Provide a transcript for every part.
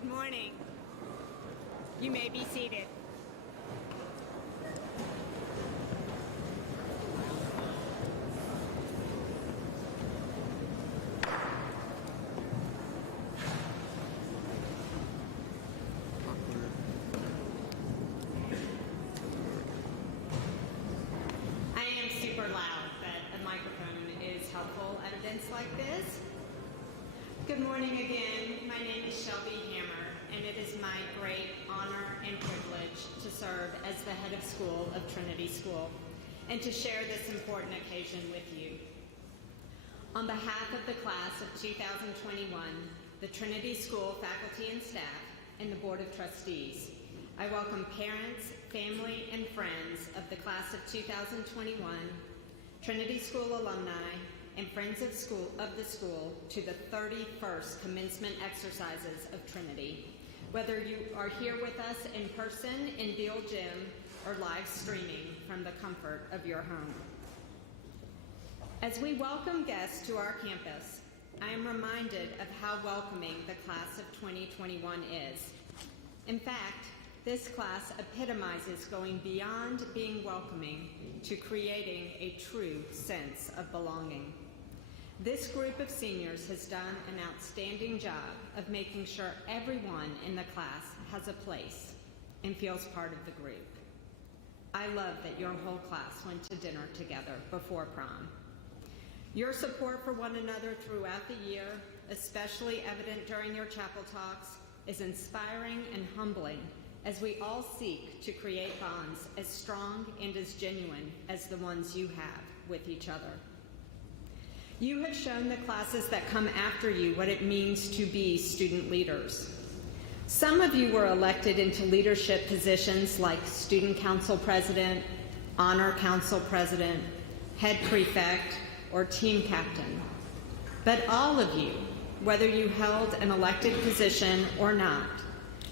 Good morning. You may be seated. I am super loud, but a microphone is helpful at events like this. Good morning again. My name is Shelby Hammer, and it is my great honor and privilege to serve as the head of school of Trinity School and to share this important occasion with you. On behalf of the class of 2021, the Trinity School faculty and staff, and the Board of Trustees, I welcome parents, family, and friends of the class of 2021, Trinity School alumni, and friends of the school to the 31st commencement exercises of Trinity. Whether you are here with us in person in Beal Gym or live streaming from the comfort of your home. As we welcome guests to our campus, I am reminded of how welcoming the class of 2021 is. In fact, this class epitomizes going beyond being welcoming to creating a true sense of belonging. This group of seniors has done an outstanding job of making sure everyone in the class has a place and feels part of the group. I love that your whole class went to dinner together before prom. Your support for one another throughout the year, especially evident during your chapel talks, is inspiring and humbling as we all seek to create bonds as strong and as genuine as the ones you have with each other. You have shown the classes that come after you what it means to be student leaders. Some of you were elected into leadership positions like student council president, honor council president, head prefect, or team captain. But all of you, whether you held an elected position or not,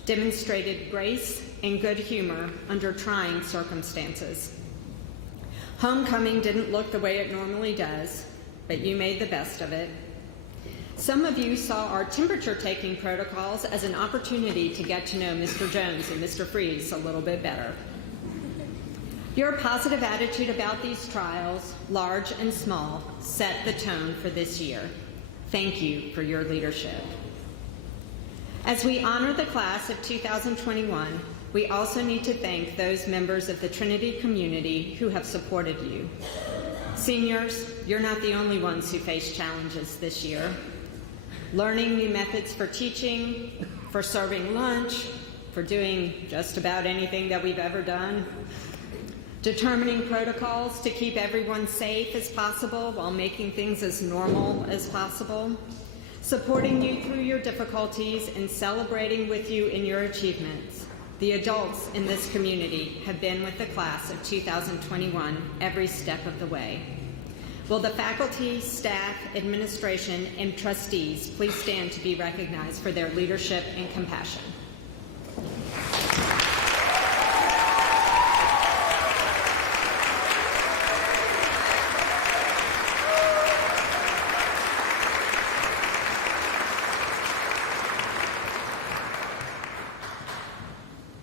demonstrated grace and good humor under trying circumstances. Homecoming didn't look the way it normally does, but you made the best of it. Some of you saw our temperature-taking protocols as an opportunity to get to know Mr. Jones and Mr. Freeze a little bit better. Your positive attitude about these trials, large and small, set the tone for this year. Thank you for your leadership. As we honor the class of 2021, we also need to thank those members of the Trinity community who have supported you. Seniors, you're not the only ones who face challenges this year. Learning new methods for teaching, for serving lunch, for doing just about anything that we've ever done, determining protocols to keep everyone safe as possible while making things as normal as possible, supporting you through your difficulties and celebrating with you in your achievements. The adults in this community have been with the class of 2021 every step of the way. Will the faculty, staff, administration, and trustees please stand to be recognized for their leadership and compassion?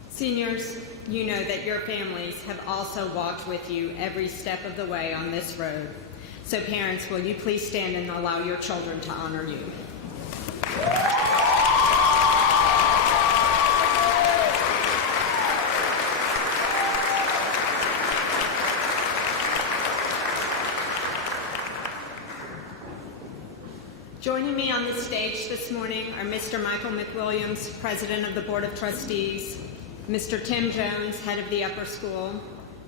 Seniors, you know that your families have also walked with you every step of the way on this road. So parents, will you please stand and allow your children to honor you? Joining me on the stage this morning are Mr. Michael McWilliams, President of the Board of Trustees, Mr. Tim Jones, Head of the Upper School,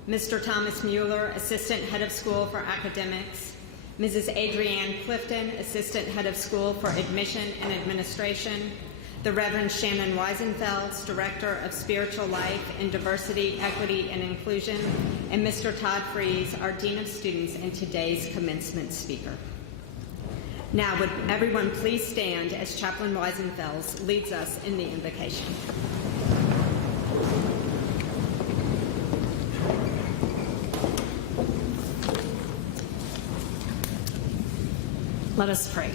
Mr. Thomas Mueller, Assistant Head of School for Academics, Mrs. Adrienne Clifton, Assistant Head of School for Admission and Administration, the Reverend Shannon Weisenfels, Director of Spiritual Life and Diversity, Equity, and Inclusion, and Mr. Todd Freeze, our Dean of Students and today's commencement speaker. Now, would everyone please stand as Chaplain Weisenfels leads us in the invocation. Let us pray.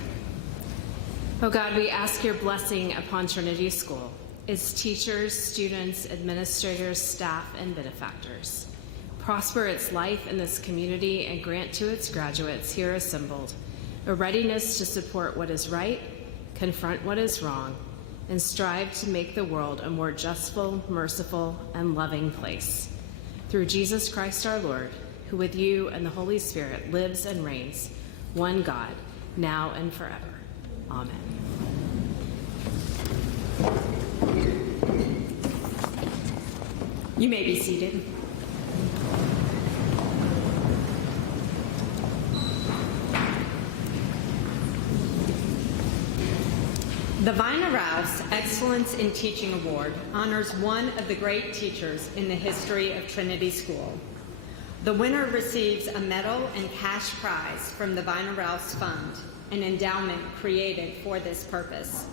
Oh God, we ask your blessing upon Trinity School, its teachers, students, administrators, staff, and benefactors. Prosper its life in this community and grant to its graduates here assembled a readiness to support what is right, confront what is wrong, and strive to make the world a more justful, merciful, and loving place. Through Jesus Christ our Lord, who with you and the Holy Spirit lives and reigns, one God, now and forever. Amen. You may be seated. The Vina Rouse Excellence in Teaching Award honors one of the great teachers in the history of Trinity School. The winner receives a medal and cash prize from the Vina Rouse Fund, an endowment created for this purpose.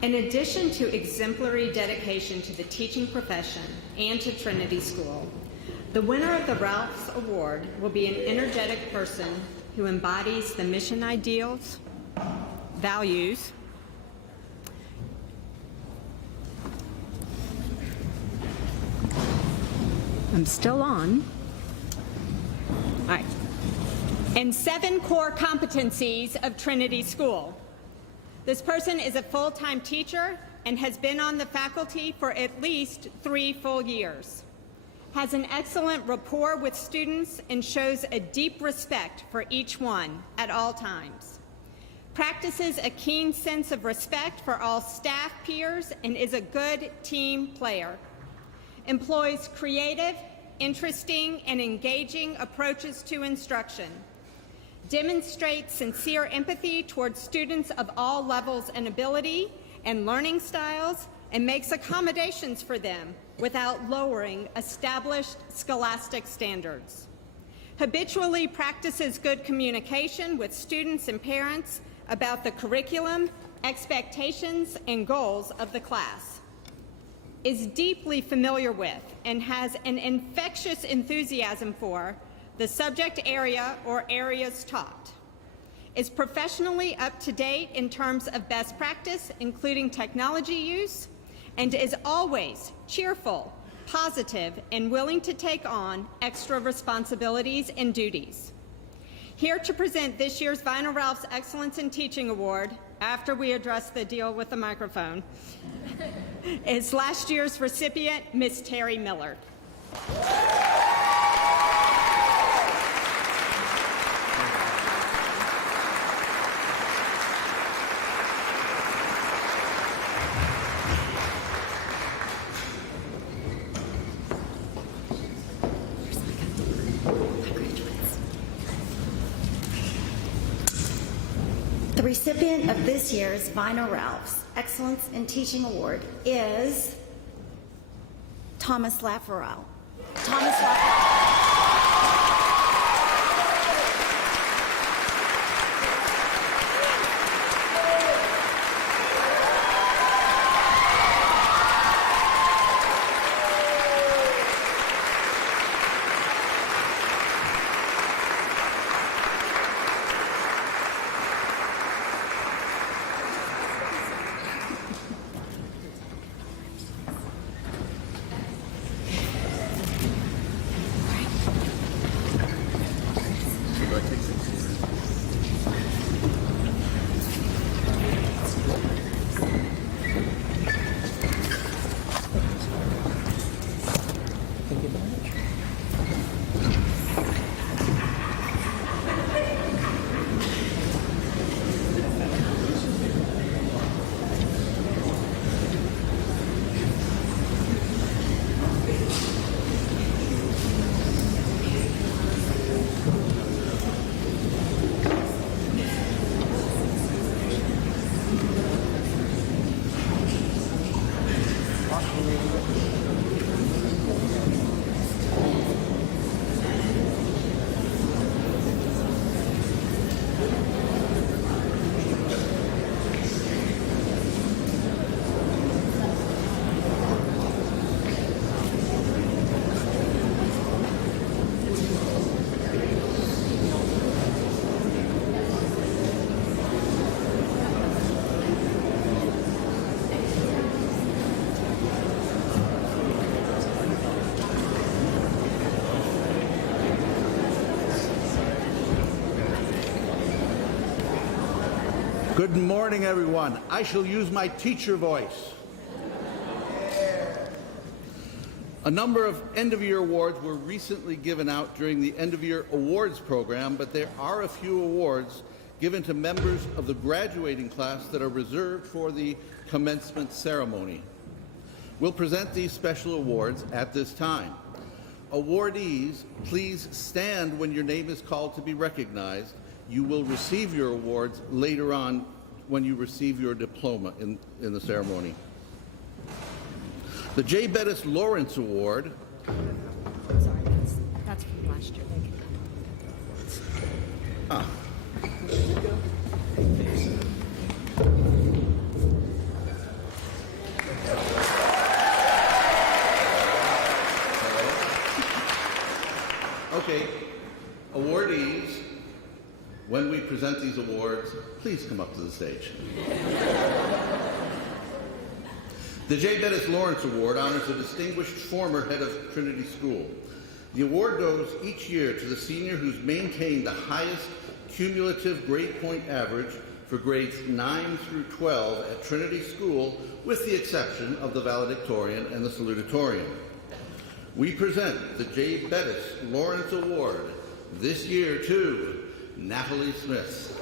In addition to exemplary dedication to the teaching profession and to Trinity School, the winner of the Rouse Award will be an energetic person who embodies the mission ideals, values, I'm still on. All right. And 7 core competencies of Trinity School. This person is a full-time teacher and has been on the faculty for at least 3 full years. Has an excellent rapport with students and shows a deep respect for each one at all times. Practices a keen sense of respect for all staff peers and is a good team player. Employs creative, interesting, and engaging approaches to instruction. Demonstrates sincere empathy towards students of all levels and ability and learning styles, and makes accommodations for them without lowering established scholastic standards. Habitually practices good communication with students and parents about the curriculum, expectations, and goals of the class. Is deeply familiar with and has an infectious enthusiasm for the subject area or areas taught. Is professionally up to date in terms of best practice, including technology use, and is always cheerful, positive, and willing to take on extra responsibilities and duties. Here to present this year's Vina Rouse Excellence in Teaching Award, after we address the deal with the microphone, is last year's recipient, Miss Terry Miller. The recipient of this year's Vina Rouse Excellence in Teaching Award is Thomas Laffarel. Thomas Laffarel. Good morning, everyone. I shall use my teacher voice. A number of end-of-year awards were recently given out during the end-of-year awards program, but there are a few awards given to members of the graduating class that are reserved for the commencement ceremony. We'll present these special awards at this time. Awardees, please stand when your name is called to be recognized. You will receive your awards later on when you receive your diploma in the ceremony. The J. Bettis Lawrence Award. Sorry, that's from last year. Okay, awardees, when we present these awards, please come up to the stage. The J. Bettis Lawrence Award honors a distinguished former head of Trinity School. The award goes each year to the senior who's maintained the highest cumulative grade point average for grades 9 through 12 at Trinity School, with the exception of the valedictorian and the salutatorian. We present the J. Bettis Lawrence Award this year to Natalie Smith.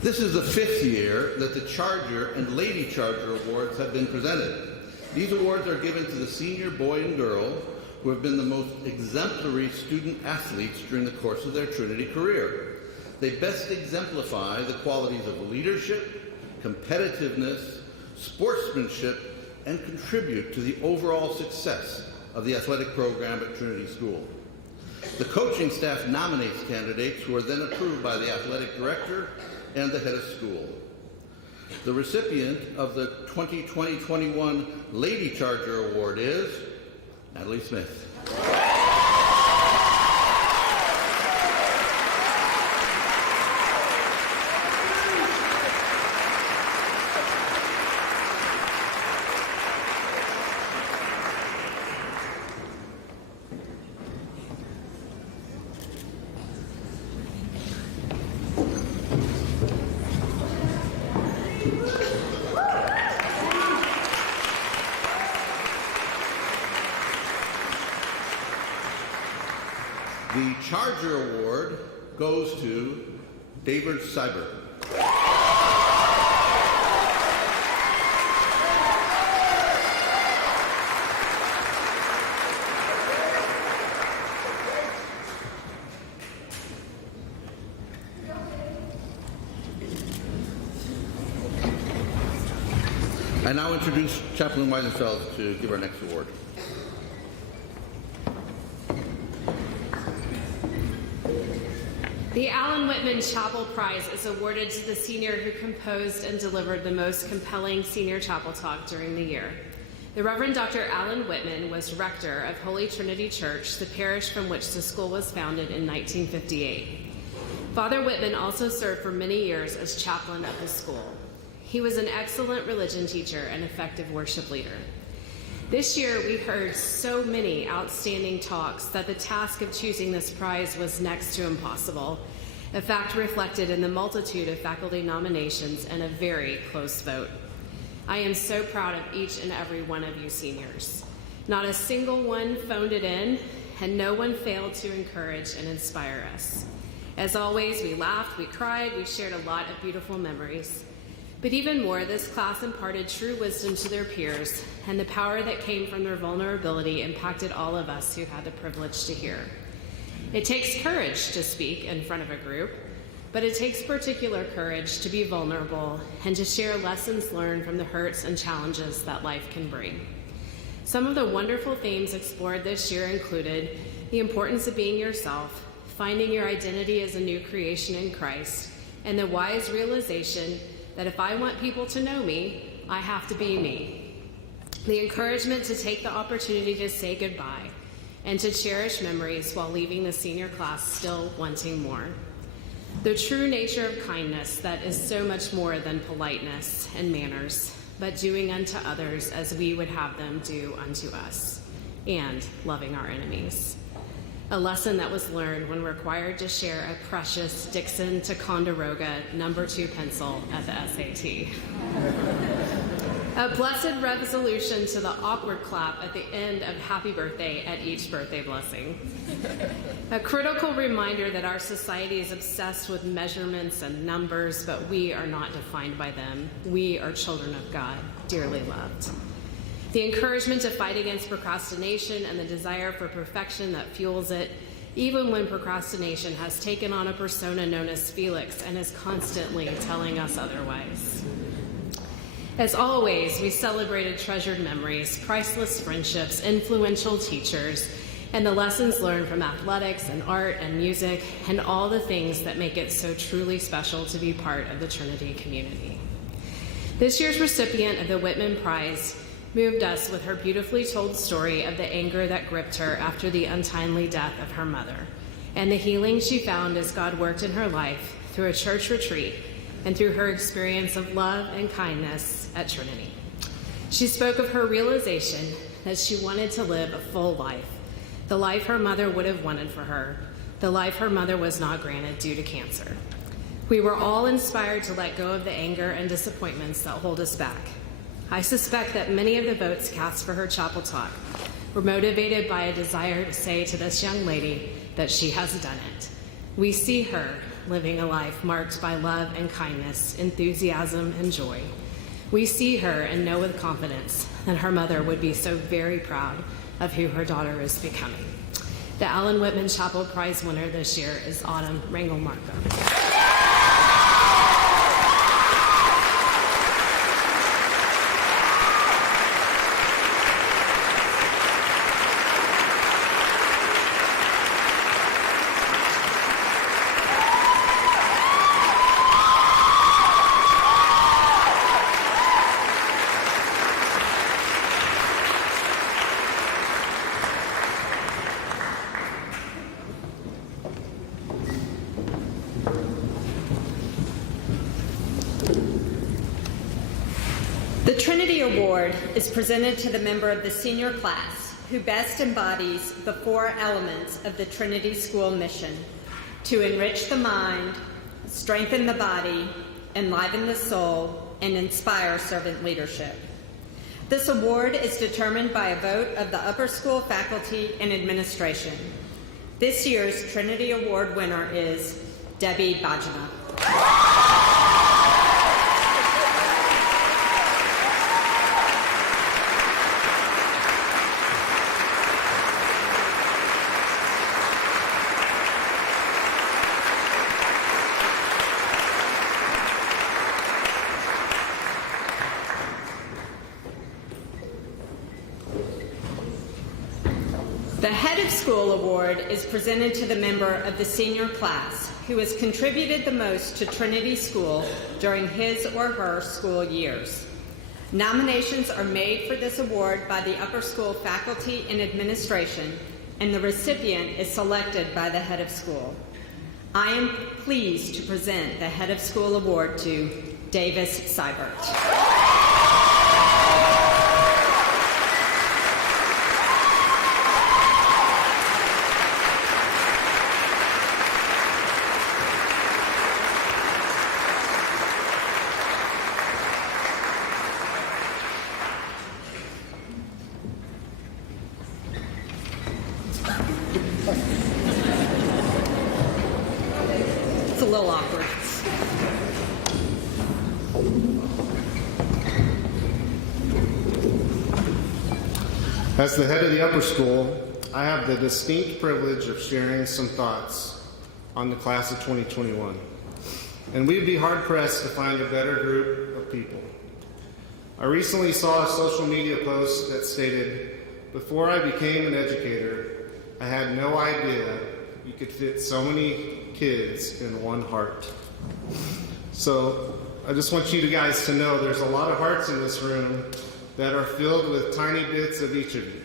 This is the 5th year that the Charger and Lady Charger Awards have been presented. These awards are given to the senior boy and girl who have been the most exemplary student athletes during the course of their Trinity career. They best exemplify the qualities of leadership, competitiveness, sportsmanship, and contribute to the overall success of the athletic program at Trinity School. The coaching staff nominates candidates who are then approved by the athletic director and the head of school. The recipient of the 2020-21 Lady Charger Award is Natalie Smith. The Charger Award goes to David Cyber. I now introduce Chaplain Weisenfeld to give our next award. The Alan Whitman Chapel Prize is awarded to the senior who composed and delivered the most compelling senior chapel talk during the year. The Reverend Dr. Alan Whitman was rector of Holy Trinity Church, the parish from which the school was founded in 1958. Father Whitman also served for many years as chaplain of the school. He was an excellent religion teacher and effective worship leader. This year, we heard so many outstanding talks that the task of choosing this prize was next to impossible, a fact reflected in the multitude of faculty nominations and a very close vote. I am so proud of each and every one of you seniors. Not a single one phoned it in, and no one failed to encourage and inspire us. As always, we laughed, we cried, we shared a lot of beautiful memories. But even more, this class imparted true wisdom to their peers, and the power that came from their vulnerability impacted all of us who had the privilege to hear. It takes courage to speak in front of a group, but it takes particular courage to be vulnerable and to share lessons learned from the hurts and challenges that life can bring. Some of the wonderful themes explored this year included the importance of being yourself, finding your identity as a new creation in Christ, and the wise realization that if I want people to know me, I have to be me. The encouragement to take the opportunity to say goodbye and to cherish memories while leaving the senior class still wanting more. The true nature of kindness that is so much more than politeness and manners, but doing unto others as we would have them do unto us, and loving our enemies. A lesson that was learned when required to share a precious Dixon Ticonderoga No. 2 pencil at the SAT. A blessed resolution to the awkward clap at the end of happy birthday at each birthday blessing. A critical reminder that our society is obsessed with measurements and numbers, but we are not defined by them. We are children of God, dearly loved. The encouragement to fight against procrastination and the desire for perfection that fuels it, even when procrastination has taken on a persona known as Felix and is constantly telling us otherwise. As always, we celebrated treasured memories, priceless friendships, influential teachers, and the lessons learned from athletics and art and music, and all the things that make it so truly special to be part of the Trinity community. This year's recipient of the Whitman Prize moved us with her beautifully told story of the anger that gripped her after the untimely death of her mother, and the healing she found as God worked in her life through a church retreat and through her experience of love and kindness at Trinity. She spoke of her realization that she wanted to live a full life, the life her mother would have wanted for her, the life her mother was not granted due to cancer. We were all inspired to let go of the anger and disappointments that hold us back. I suspect that many of the votes cast for her chapel talk were motivated by a desire to say to this young lady that she has done it. We see her living a life marked by love and kindness, enthusiasm and joy. We see her and know with confidence that her mother would be so very proud of who her daughter is becoming. The Alan Whitman Chapel Prize winner this year is Autumn Rangel-Markham. The Trinity Award is presented to the member of the senior class who best embodies the 4 elements of the Trinity School mission: to enrich the mind, strengthen the body, enliven the soul, and inspire servant leadership. This award is determined by a vote of the upper school faculty and administration. This year's Trinity Award winner is Debbie Bajana. The Head of School Award is presented to the member of the senior class who has contributed the most to Trinity School during his or her school years. Nominations are made for this award by the upper school faculty and administration, and the recipient is selected by the head of school. I am pleased to present the Head of School Award to Davis Seibert. It's a little awkward. As the head of the upper school, I have the distinct privilege of sharing some thoughts on the class of 2021. And we'd be hard-pressed to find a better group of people. I recently saw a social media post that stated, "Before I became an educator, I had no idea you could fit so many kids in one heart. So I just want you guys to know there's a lot of hearts in this room that are filled with tiny bits of each of you.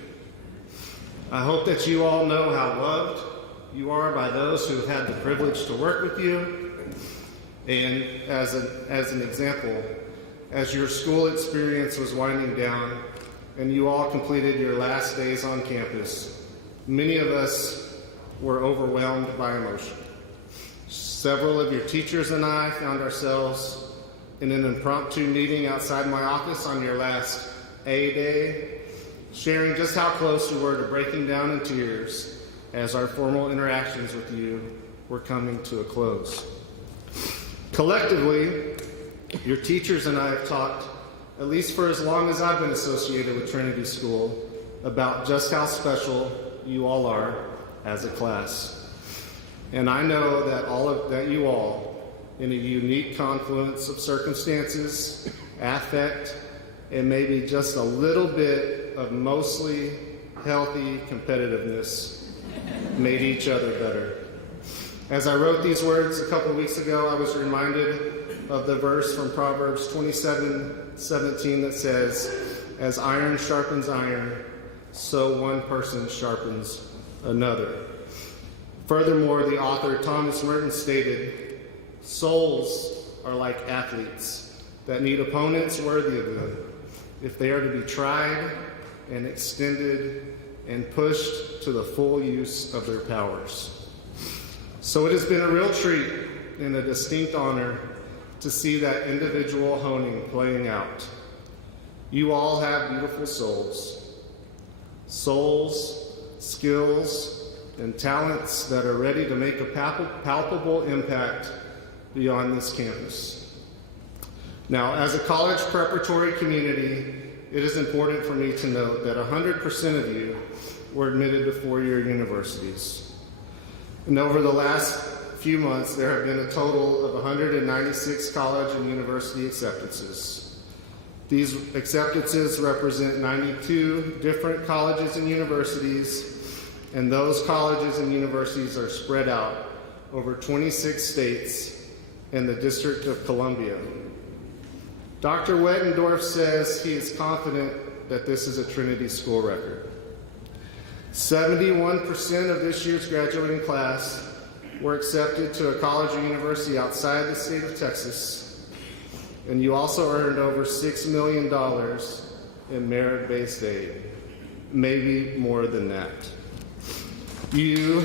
I hope that you all know how loved you are by those who have had the privilege to work with you. And as an example, as your school experience was winding down and you all completed your last days on campus, many of us were overwhelmed by emotion. Several of your teachers and I found ourselves in an impromptu meeting outside my office on your last A day, sharing just how close we were to breaking down in tears as our formal interactions with you were coming to a close. Collectively, your teachers and I have talked, at least for as long as I've been associated with Trinity School, about just how special you all are as a class. And I know that you all, in a unique confluence of circumstances, affect, and maybe just a little bit of mostly healthy competitiveness, made each other better. As I wrote these words a couple of weeks ago, I was reminded of the verse from Proverbs 27:17 that says, "As iron sharpens iron, so one person sharpens another." Furthermore, the author Thomas Merton stated, "Souls are like athletes that need opponents worthy of them if they are to be tried and extended and pushed to the full use of their powers." So it has been a real treat and a distinct honor to see that individual honing playing out. You all have beautiful souls, skills, and talents that are ready to make a palpable impact beyond this campus. Now, as a college preparatory community, it is important for me to note that 100% of you were admitted to four-year universities. And over the last few months, there have been a total of 196 college and university acceptances. These acceptances represent 92 different colleges and universities, and those colleges and universities are spread out over 26 states and the District of Columbia. Dr. Wettendorf says he is confident that this is a Trinity School record. 71% of this year's graduating class were accepted to a college or university outside the state of Texas, and you also earned over $6 million in merit-based aid, maybe more than that. You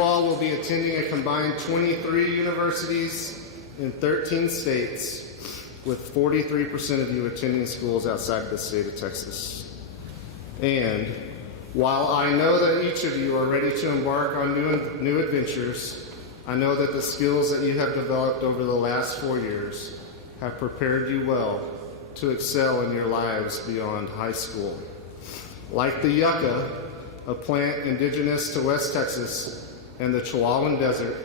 all will be attending a combined 23 universities in 13 states, with 43% of you attending schools outside the state of Texas. And while I know that each of you are ready to embark on new adventures, I know that the skills that you have developed over the last 4 years have prepared you well to excel in your lives beyond high school. Like the yucca, a plant indigenous to West Texas and the Chihuahuan Desert,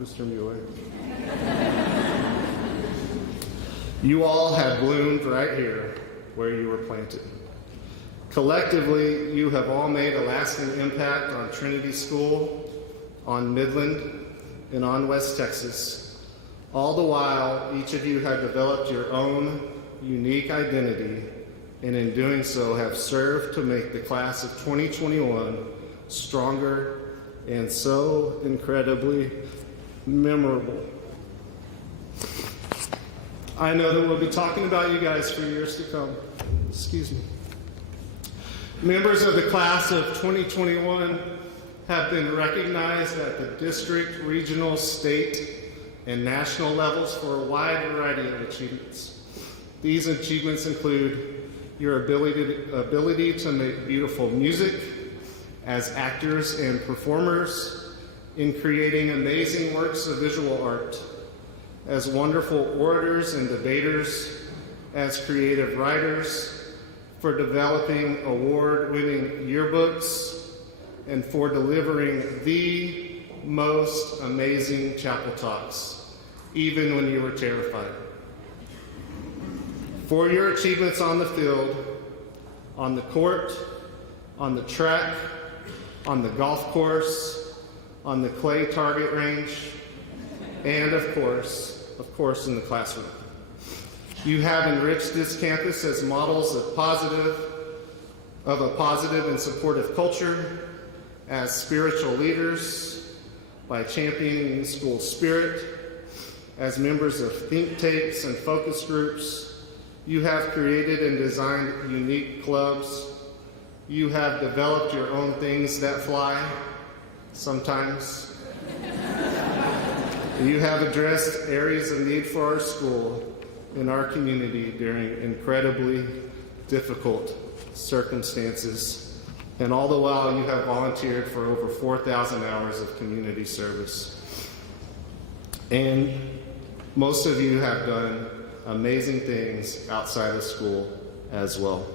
Mr. Mueller, you all have bloomed right here where you were planted. Collectively, you have all made a lasting impact on Trinity School, on Midland, and on West Texas. All the while, each of you have developed your own unique identity, and in doing so have served to make the class of 2021 stronger and so incredibly memorable. I know that we'll be talking about you guys for years to come. Excuse me. Members of the class of 2021 have been recognized at the district, regional, state, and national levels for a wide variety of achievements. These achievements include your ability to make beautiful music as actors and performers, in creating amazing works of visual art, as wonderful orators and debaters, as creative writers, for developing award-winning yearbooks, and for delivering the most amazing chapel talks, even when you were terrified. For your achievements on the field, on the court, on the track, on the golf course, on the clay target range, and of course, in the classroom. You have enriched this campus as models of a positive and supportive culture, as spiritual leaders, by championing school spirit, as members of think tanks and focus groups. You have created and designed unique clubs. You have developed your own things that fly, sometimes. You have addressed areas of need for our school in our community during incredibly difficult circumstances. And all the while, you have volunteered for over 4,000 hours of community service. And most of you have done amazing things outside of school as well.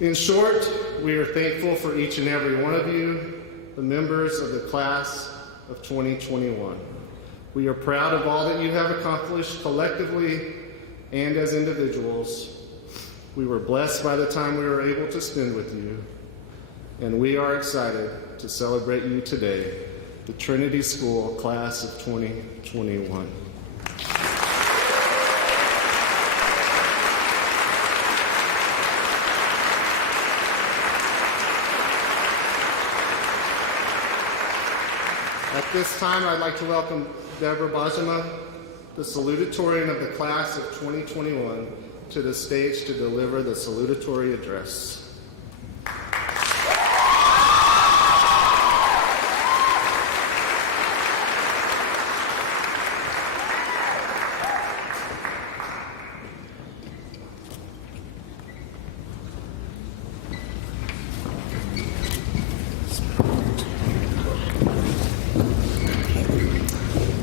In short, we are thankful for each and every one of you, the members of the class of 2021. We are proud of all that you have accomplished collectively and as individuals. We were blessed by the time we were able to spend with you, and we are excited to celebrate you today, the Trinity School Class of 2021. At this time, I'd like to welcome Deborah Bajema, the salutatorian of the class of 2021, to the stage to deliver the salutatory address.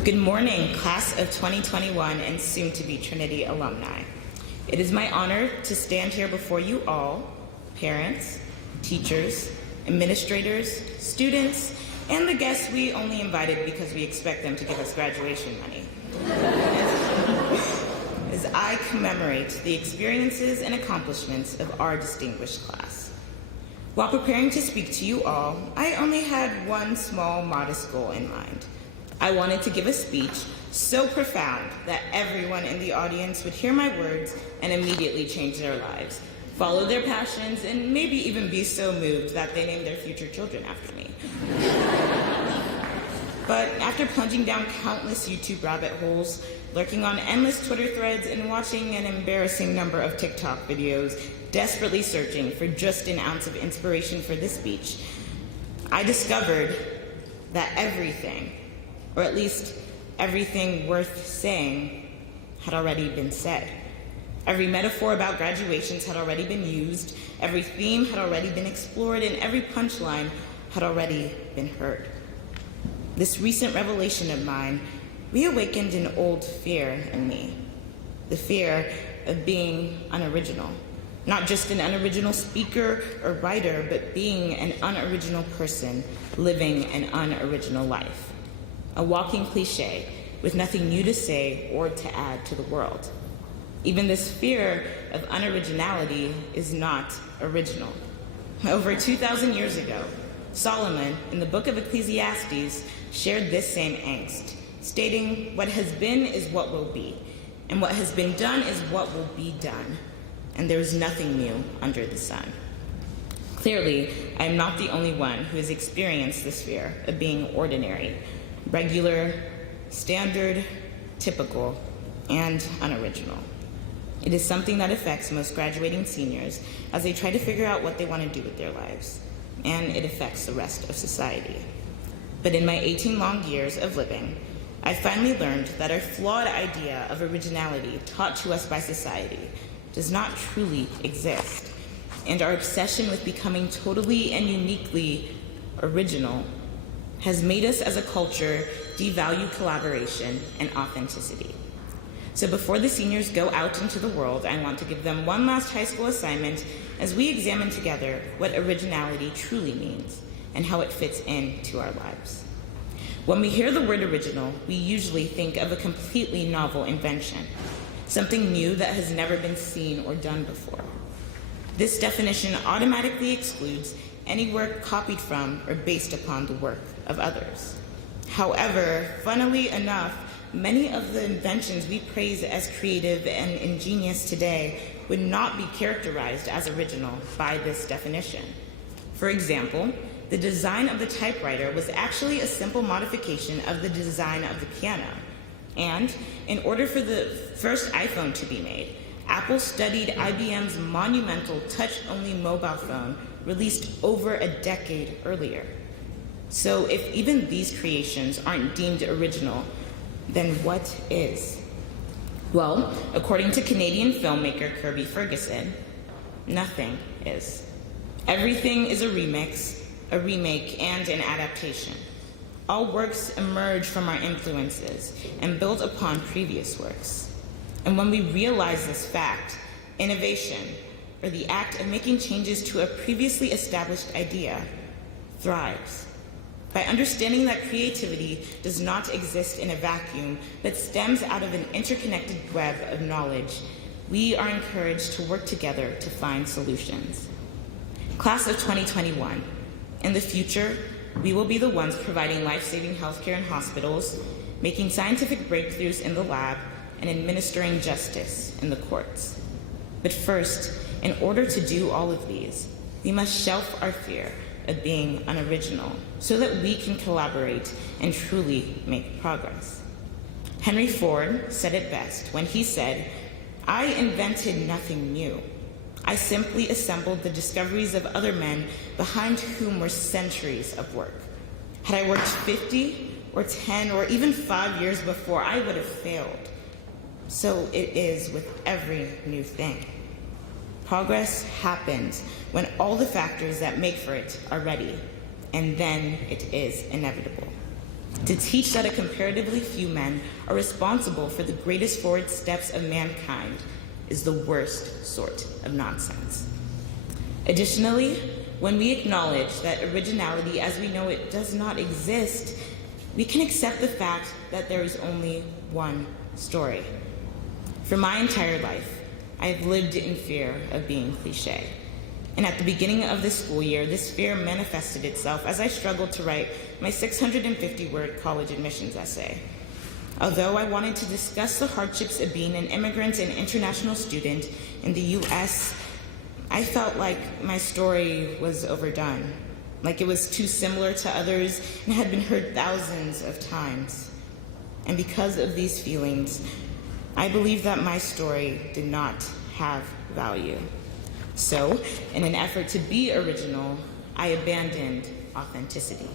Good morning, class of 2021 and soon-to-be Trinity alumni. It is my honor to stand here before you all, parents, teachers, administrators, students, and the guests we only invited because we expect them to give us graduation money. As I commemorate the experiences and accomplishments of our distinguished class. While preparing to speak to you all, I only had one small, modest goal in mind. I wanted to give a speech so profound that everyone in the audience would hear my words and immediately change their lives, follow their passions, and maybe even be so moved that they name their future children after me. But after plunging down countless YouTube rabbit holes, lurking on endless Twitter threads, and watching an embarrassing number of TikTok videos, desperately searching for just an ounce of inspiration for this speech, I discovered that everything, or at least everything worth saying, had already been said. Every metaphor about graduations had already been used, every theme had already been explored, and every punchline had already been heard. This recent revelation of mine reawakened an old fear in me, the fear of being unoriginal. Not just an unoriginal speaker or writer, but being an unoriginal person living an unoriginal life. A walking cliche with nothing new to say or to add to the world. Even this fear of unoriginality is not original. Over 2,000 years ago, Solomon, in the book of Ecclesiastes, shared this same angst, stating, "What has been is what will be, and what has been done is what will be done, and there is nothing new under the sun." Clearly, I am not the only one who has experienced this fear of being ordinary, regular, standard, typical, and unoriginal. It is something that affects most graduating seniors as they try to figure out what they want to do with their lives, and it affects the rest of society. But in my 18 long years of living, I finally learned that our flawed idea of originality taught to us by society does not truly exist, and our obsession with becoming totally and uniquely original has made us as a culture devalue collaboration and authenticity. So before the seniors go out into the world, I want to give them one last high school assignment as we examine together what originality truly means and how it fits into our lives. When we hear the word original, we usually think of a completely novel invention. something new that has never been seen or done before. This definition automatically excludes any work copied from or based upon the work of others. However, funnily enough, many of the inventions we praise as creative and ingenious today would not be characterized as original by this definition. For example, the design of the typewriter was actually a simple modification of the design of the piano. And in order for the first iPhone to be made, Apple studied IBM's monumental touch-only mobile phone released over a decade earlier. So if even these creations aren't deemed original, then what is? Well, according to Canadian filmmaker Kirby Ferguson, nothing is. Everything is a remix, a remake, and an adaptation. All works emerge from our influences and build upon previous works. And when we realize this fact, innovation, or the act of making changes to a previously established idea, thrives. By understanding that creativity does not exist in a vacuum, but stems out of an interconnected web of knowledge, we are encouraged to work together to find solutions. Class of 2021, in the future, we will be the ones providing life-saving healthcare in hospitals, making scientific breakthroughs in the lab, and administering justice in the courts. But first, in order to do all of these, we must shelf our fear of being unoriginal so that we can collaborate and truly make progress. Henry Ford said it best when he said, "I invented nothing new. I simply assembled the discoveries of other men behind whom were centuries of work. Had I worked 50 or 10 or even 5 years before, I would have failed. So it is with every new thing. Progress happens when all the factors that make for it are ready, and then it is inevitable. To teach that a comparatively few men are responsible for the greatest forward steps of mankind is the worst sort of nonsense. Additionally, when we acknowledge that originality as we know it does not exist, we can accept the fact that there is only one story. For my entire life, I have lived in fear of being cliche. And at the beginning of this school year, this fear manifested itself as I struggled to write my 650-word college admissions essay. Although I wanted to discuss the hardships of being an immigrant and international student in the US, I felt like my story was overdone, like it was too similar to others and had been heard thousands of times. And because of these feelings, I believe that my story did not have value. So, in an effort to be original, I abandoned authenticity.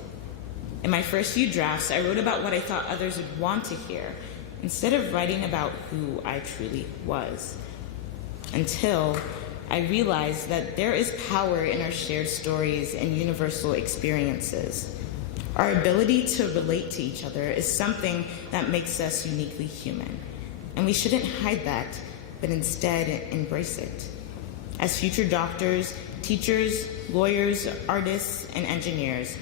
In my first few drafts, I wrote about what I thought others would want to hear, instead of writing about who I truly was. Until I realized that there is power in our shared stories and universal experiences. Our ability to relate to each other is something that makes us uniquely human. And we shouldn't hide that, but instead embrace it. As future doctors, teachers, lawyers, artists, and engineers,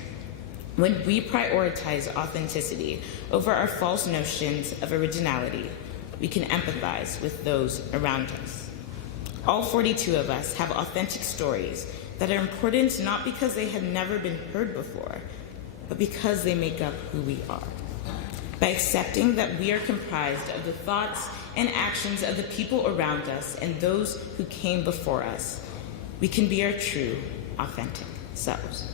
when we prioritize authenticity over our false notions of originality, we can empathize with those around us. All 42 of us have authentic stories that are important not because they have never been heard before, but because they make up who we are. By accepting that we are comprised of the thoughts and actions of the people around us and those who came before us, we can be our true, authentic selves.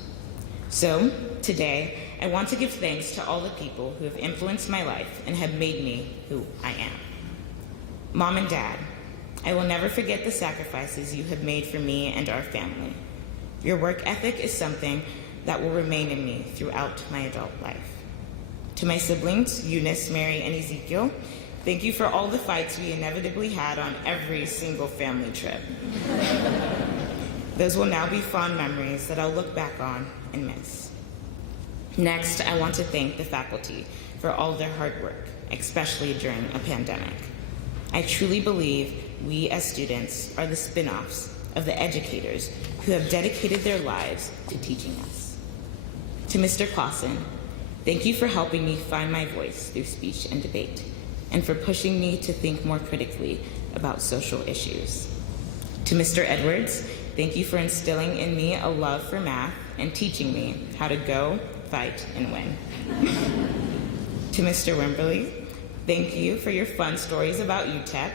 So, today, I want to give thanks to all the people who have influenced my life and have made me who I am. Mom and Dad, I will never forget the sacrifices you have made for me and our family. Your work ethic is something that will remain in me throughout my adult life. To my siblings, Eunice, Mary, and Ezekiel, thank you for all the fights we inevitably had on every single family trip. Those will now be fond memories that I'll look back on and miss. Next, I want to thank the faculty for all their hard work, especially during a pandemic. I truly believe we as students are the spin-offs of the educators who have dedicated their lives to teaching us. To Mr. Clausen, thank you for helping me find my voice through speech and debate. and for pushing me to think more critically about social issues. To Mr. Edwards, thank you for instilling in me a love for math and teaching me how to go, fight, and win. To Mr. Wimberly, thank you for your fun stories about UTEP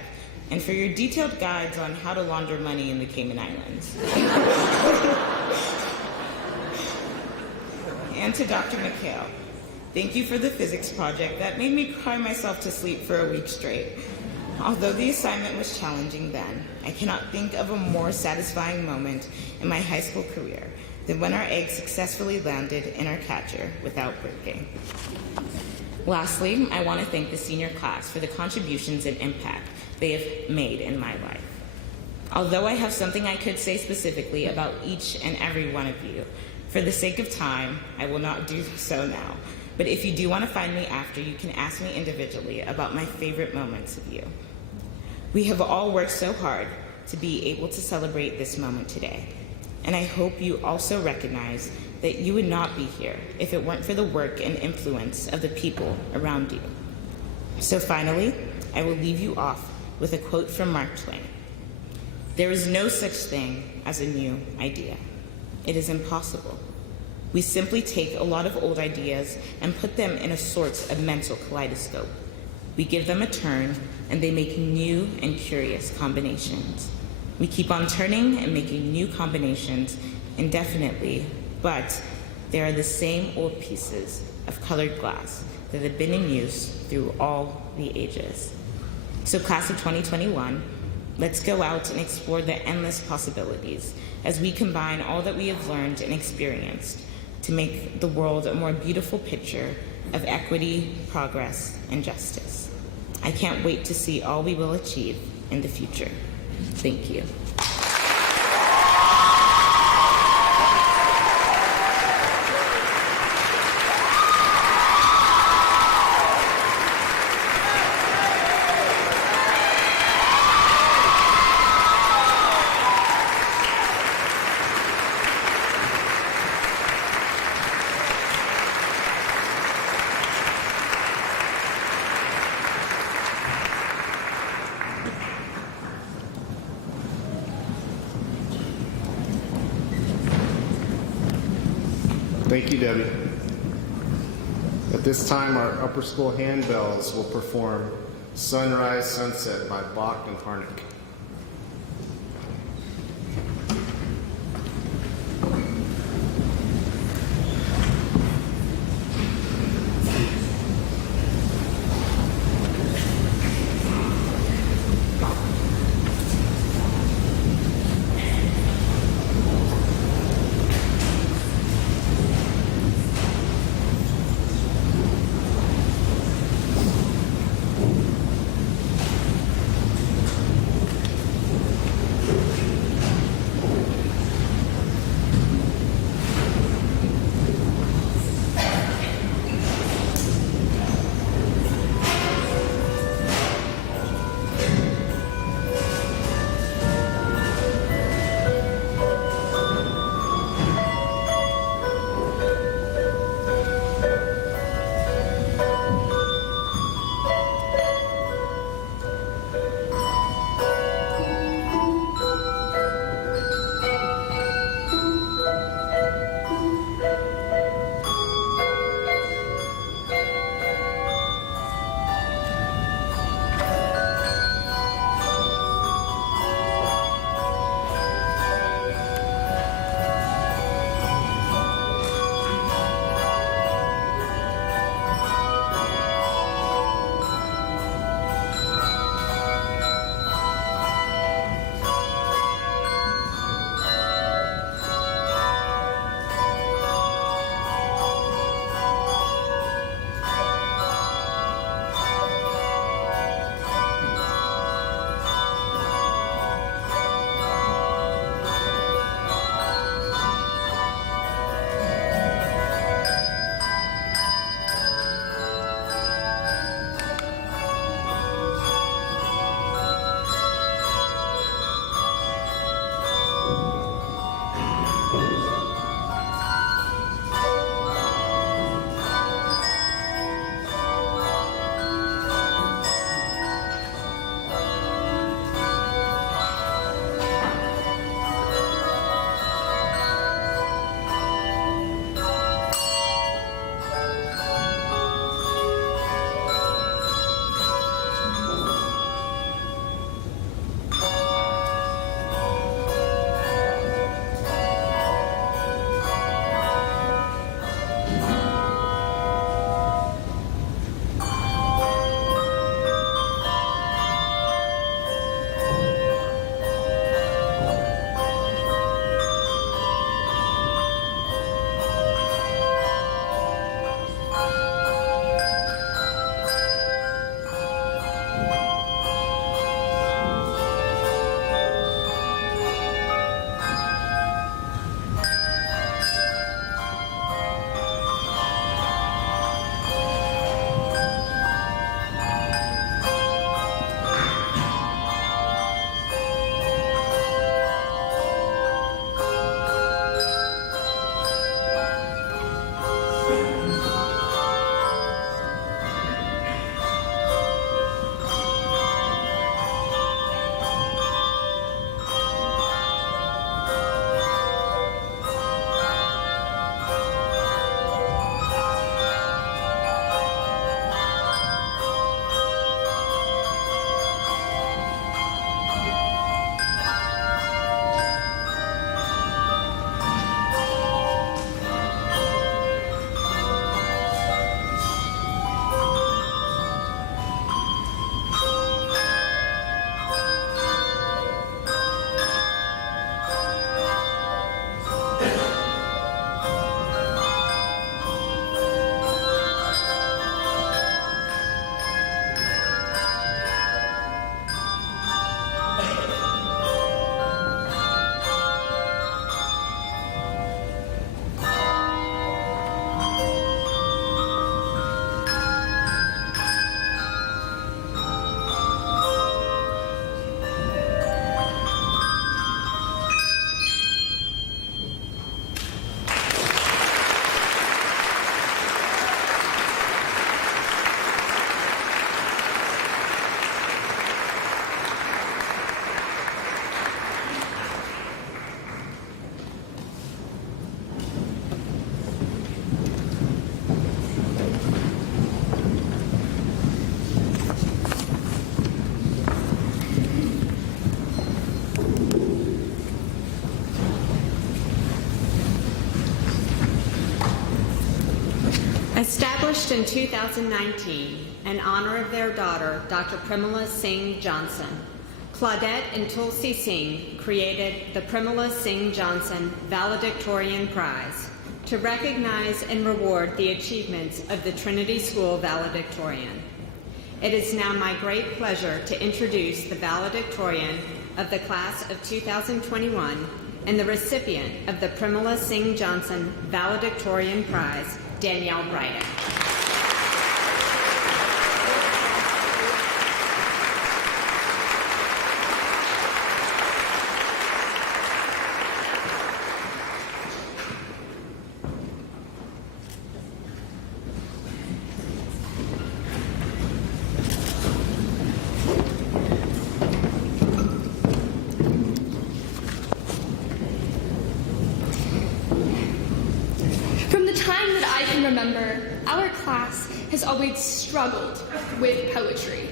and for your detailed guides on how to launder money in the Cayman Islands. And to Dr. McHale, thank you for the physics project that made me cry myself to sleep for a week straight. Although the assignment was challenging then, I cannot think of a more satisfying moment in my high school career than when our egg successfully landed in our catcher without breaking. Lastly, I want to thank the senior class for the contributions and impact they have made in my life. Although I have something I could say specifically about each and every one of you, for the sake of time, I will not do so now. But if you do want to find me after, you can ask me individually about my favorite moments of you. We have all worked so hard to be able to celebrate this moment today. And I hope you also recognize that you would not be here if it weren't for the work and influence of the people around you. So finally, I will leave you off with a quote from Mark Twain. There is no such thing as a new idea. It is impossible. We simply take a lot of old ideas and put them in a sort of mental kaleidoscope. We give them a turn, and they make new and curious combinations. We keep on turning and making new combinations indefinitely, but they are the same old pieces of colored glass that have been in use through all the ages. So class of 2021, let's go out and explore the endless possibilities as we combine all that we have learned and experienced to make the world a more beautiful picture of equity, progress, and justice. I can't wait to see all we will achieve in the future. Thank you. Thank you, Debbie. At this time, our upper school handbells will perform Sunrise Sunset by Bach and Harnick. Established in 2019 in honor of their daughter, Dr. Primala Singh Johnson, Claudette and Tulsi Singh created the Primala Singh Johnson Valedictorian Prize to recognize and reward the achievements of the Trinity School valedictorian. It is now my great pleasure to introduce the valedictorian of the class of 2021 and the recipient of the Primala Singh Johnson Valedictorian Prize, Danielle Bryden. Remember, our class has always struggled with poetry.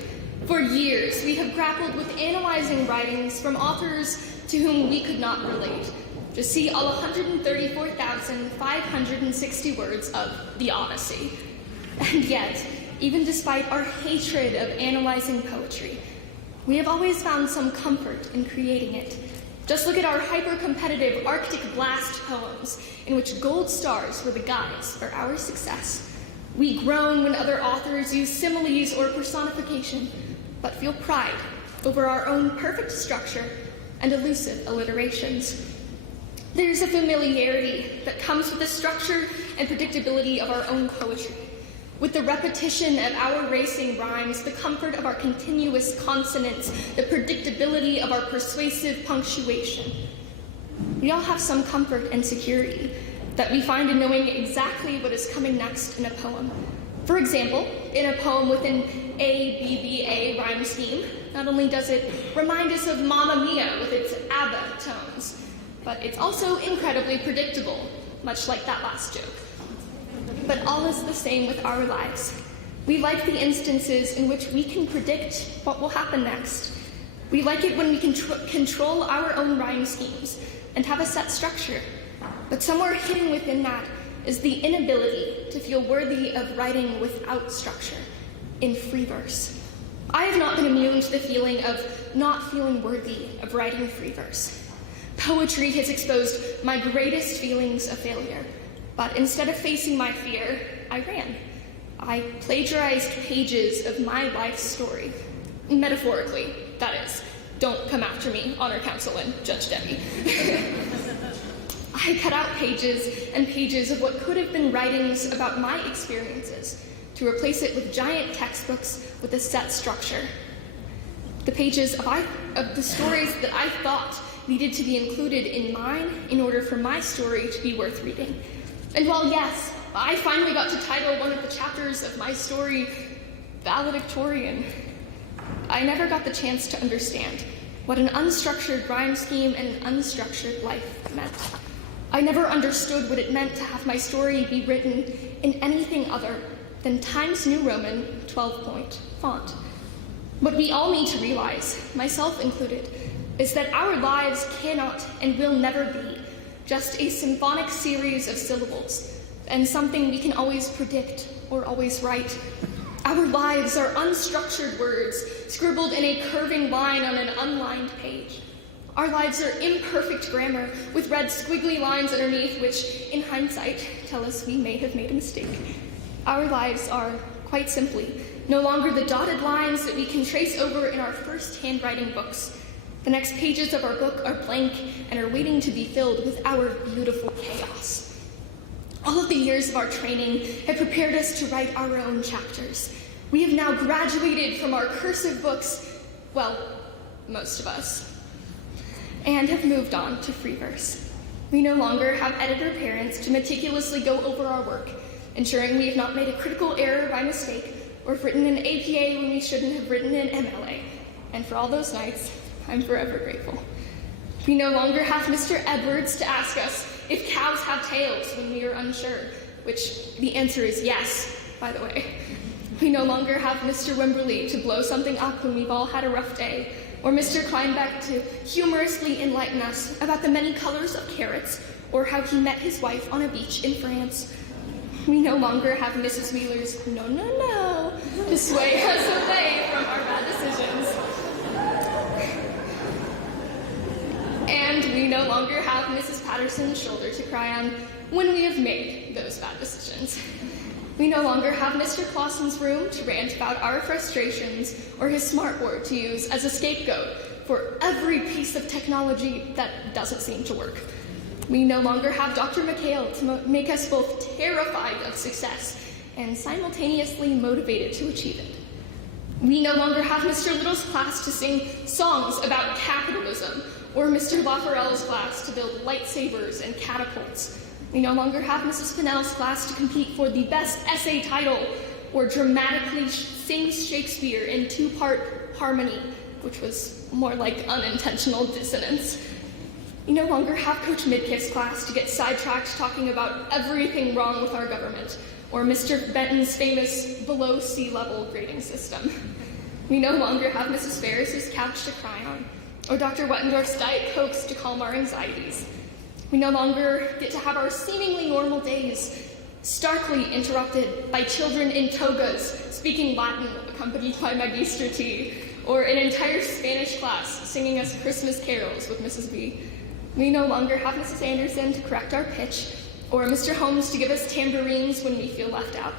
For years, we have grappled with analyzing writings from authors to whom we could not relate. Just see all 134,560 words of the Odyssey. And yet, even despite our hatred of analyzing poetry, we have always found some comfort in creating it. Just look at our hyper-competitive Arctic Blast poems, in which gold stars were the guides for our success. We groan when other authors use similes or personification, but feel pride over our own perfect structure and elusive alliterations. There's a familiarity that comes with the structure and predictability of our own poetry, with the repetition of our racing rhymes, the comfort of our continuous consonants, the predictability of our persuasive punctuation. We all have some comfort and security that we find in knowing exactly what is coming next in a poem. For example, in a poem with an ABBA rhyme scheme, not only does it remind us of Mamma Mia with its ABBA tones, but it's also incredibly predictable, much like that last joke. But all is the same with our lives. We like the instances in which we can predict what will happen next. We like it when we can control our own rhyme schemes and have a set structure. But somewhere hidden within that is the inability to feel worthy of writing without structure, in free verse. I have not been immune to the feeling of not feeling worthy of writing free verse. Poetry has exposed my greatest feelings of failure. But instead of facing my fear, I ran. I plagiarized pages of my life story. Metaphorically, that is. Don't come after me, Honor Council and Judge Debbie. I cut out pages and pages of what could have been writings about my experiences to replace it with giant textbooks with a set structure. The pages of the stories that I thought needed to be included in mine in order for my story to be worth reading. And while, yes, I finally got to title one of the chapters of my story Valedictorian, I never got the chance to understand what an unstructured rhyme scheme and an unstructured life meant. I never understood what it meant to have my story be written in anything other than Times New Roman 12-point font. What we all need to realize, myself included, is that our lives cannot and will never be just a symphonic series of syllables, and something we can always predict or always write. Our lives are unstructured words, scribbled in a curving line on an unlined page. Our lives are imperfect grammar, with red squiggly lines underneath which, in hindsight, tell us we may have made a mistake. Our lives are, quite simply, no longer the dotted lines that we can trace over in our first handwriting books. The next pages of our book are blank and are waiting to be filled with our beautiful chaos. All of the years of our training have prepared us to write our own chapters. We have now graduated from our cursive books, well, most of us, and have moved on to free verse. We no longer have editor parents to meticulously go over our work, ensuring we have not made a critical error by mistake or have written an APA when we shouldn't have written an MLA. And for all those nights, I'm forever grateful. We no longer have Mr. Edwards to ask us if cows have tails when we are unsure, which the answer is yes, by the way. We no longer have Mr. Wimberly to blow something up when we've all had a rough day, or Mr. Kleinbeck to humorously enlighten us about the many colors of carrots, or how he met his wife on a beach in France. We no longer have Mrs. Wheeler's no, no, no to sway us away from our bad decisions. And we no longer have Mrs. Patterson's shoulder to cry on when we have made those bad decisions. We no longer have Mr. Clausen's room to rant about our frustrations or his smartboard to use as a scapegoat for every piece of technology that doesn't seem to work. We no longer have Dr. McHale to make us both terrified of success and simultaneously motivated to achieve it. We no longer have Mr. Little's class to sing songs about capitalism or Mr. LaForelle's class to build lightsabers and catapults. We no longer have Mrs. Pinnell's class to compete for the best essay title or dramatically sing Shakespeare in two-part harmony, which was more like unintentional dissonance. We no longer have Coach Midkiff's class to get sidetracked talking about everything wrong with our government or Mr. Benton's famous below sea level grading system. We no longer have Mrs. Ferris's couch to cry on or Dr. Wettendorf's Diet Cokes to calm our anxieties. We no longer get to have our seemingly normal days starkly interrupted by children in togas speaking Latin accompanied by Magister tea, or an entire Spanish class singing us Christmas carols with Mrs. B. We no longer have Mrs. Anderson to correct our pitch, or Mr. Holmes to give us tambourines when we feel left out.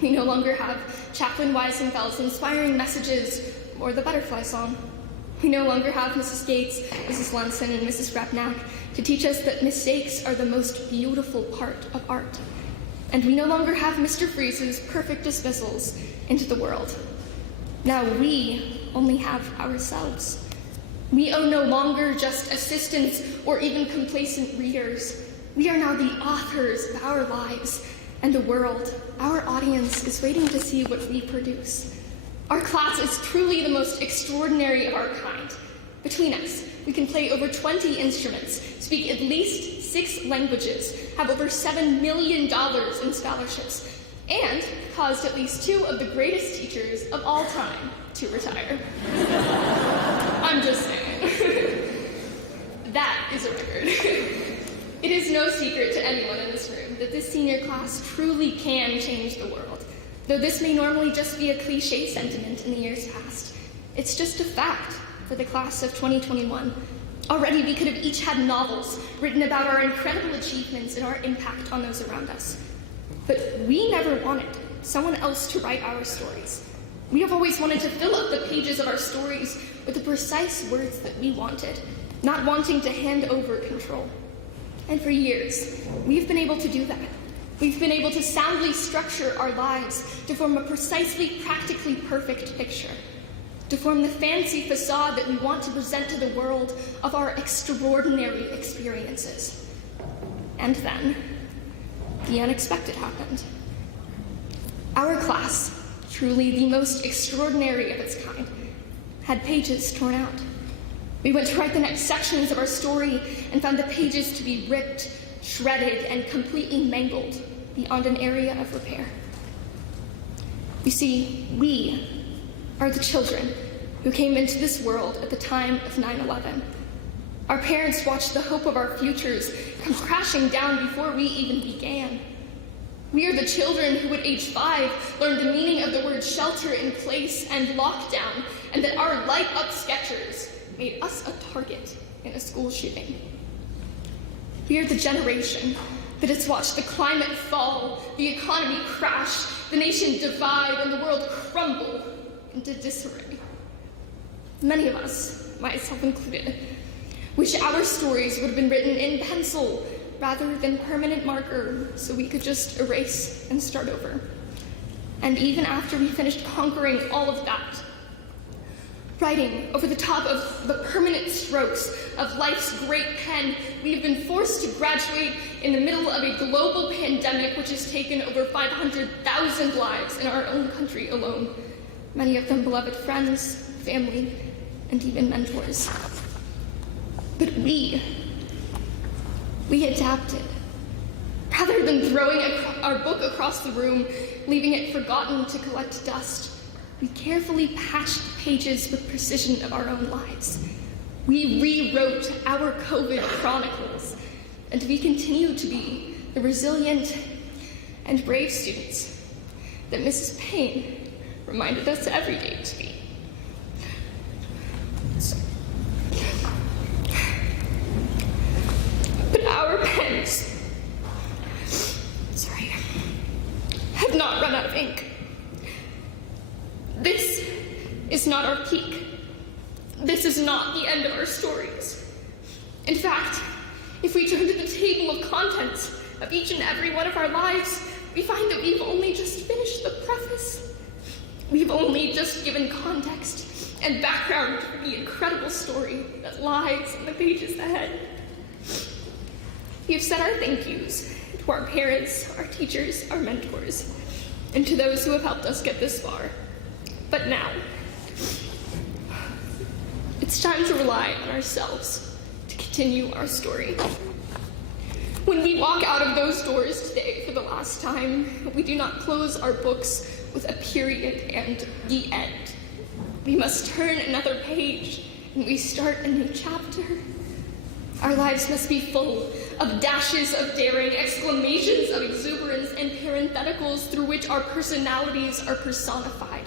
We no longer have Chaplain Weisenfeld's inspiring messages, or the butterfly song. We no longer have Mrs. Gates, Mrs. Lunson, and Mrs. Rapnack to teach us that mistakes are the most beautiful part of art. And we no longer have Mr. Freeze's perfect dismissals into the world. Now we only have ourselves. We are no longer just assistants or even complacent readers. We are now the authors of our lives, and the world, our audience, is waiting to see what we produce. Our class is truly the most extraordinary of our kind. Between us, we can play over 20 instruments, speak at least 6 languages, have over $7 million in scholarships, and caused at least 2 of the greatest teachers of all time to retire. I'm just saying. That is a record. It is no secret to anyone in this room that this senior class truly can change the world. Though this may normally just be a cliche sentiment in the years past, it's just a fact for the class of 2021. Already we could have each had novels written about our incredible achievements and our impact on those around us. But we never wanted someone else to write our stories. We have always wanted to fill up the pages of our stories with the precise words that we wanted, not wanting to hand over control. And for years, we've been able to do that. We've been able to soundly structure our lives to form a precisely, practically perfect picture, to form the fancy facade that we want to present to the world of our extraordinary experiences. And then, the unexpected happened. Our class, truly the most extraordinary of its kind, had pages torn out. We went to write the next sections of our story and found the pages to be ripped, shredded, and completely mangled beyond an area of repair. You see, we are the children who came into this world at the time of 9/11. Our parents watched the hope of our futures come crashing down before we even began. We are the children who at age 5 learned the meaning of the words shelter in place and lockdown, and that our light-up sketchers made us a target in a school shooting. We are the generation that has watched the climate fall, the economy crash, the nation divide, and the world crumble into disarray. Many of us, myself included, wish our stories would have been written in pencil rather than permanent marker so we could just erase and start over. And even after we finished conquering all of that, writing over the top of the permanent strokes of life's great pen, we have been forced to graduate in the middle of a global pandemic which has taken over 500,000 lives in our own country alone, many of them beloved friends, family, and even mentors. But we adapted. Rather than throwing our book across the room, leaving it forgotten to collect dust, we carefully patched the pages with precision of our own lives. We rewrote our COVID chronicles, and we continue to be the resilient and brave students that Mrs. Payne reminded us every day to be. But our pens, have not run out of ink. This is not our peak. This is not the end of our stories. In fact, if we turn to the table of contents of each and every one of our lives, we find that we've only just finished the preface. We've only just given context and background to the incredible story that lies in the pages ahead. We've said our thank yous to our parents, our teachers, our mentors, and to those who have helped us get this far. But now, it's time to rely on ourselves to continue our story. When we walk out of those doors today for the last time, we do not close our books with a period and the end. We must turn another page and we start a new chapter. Our lives must be full of dashes of daring, exclamations of exuberance, and parentheticals through which our personalities are personified.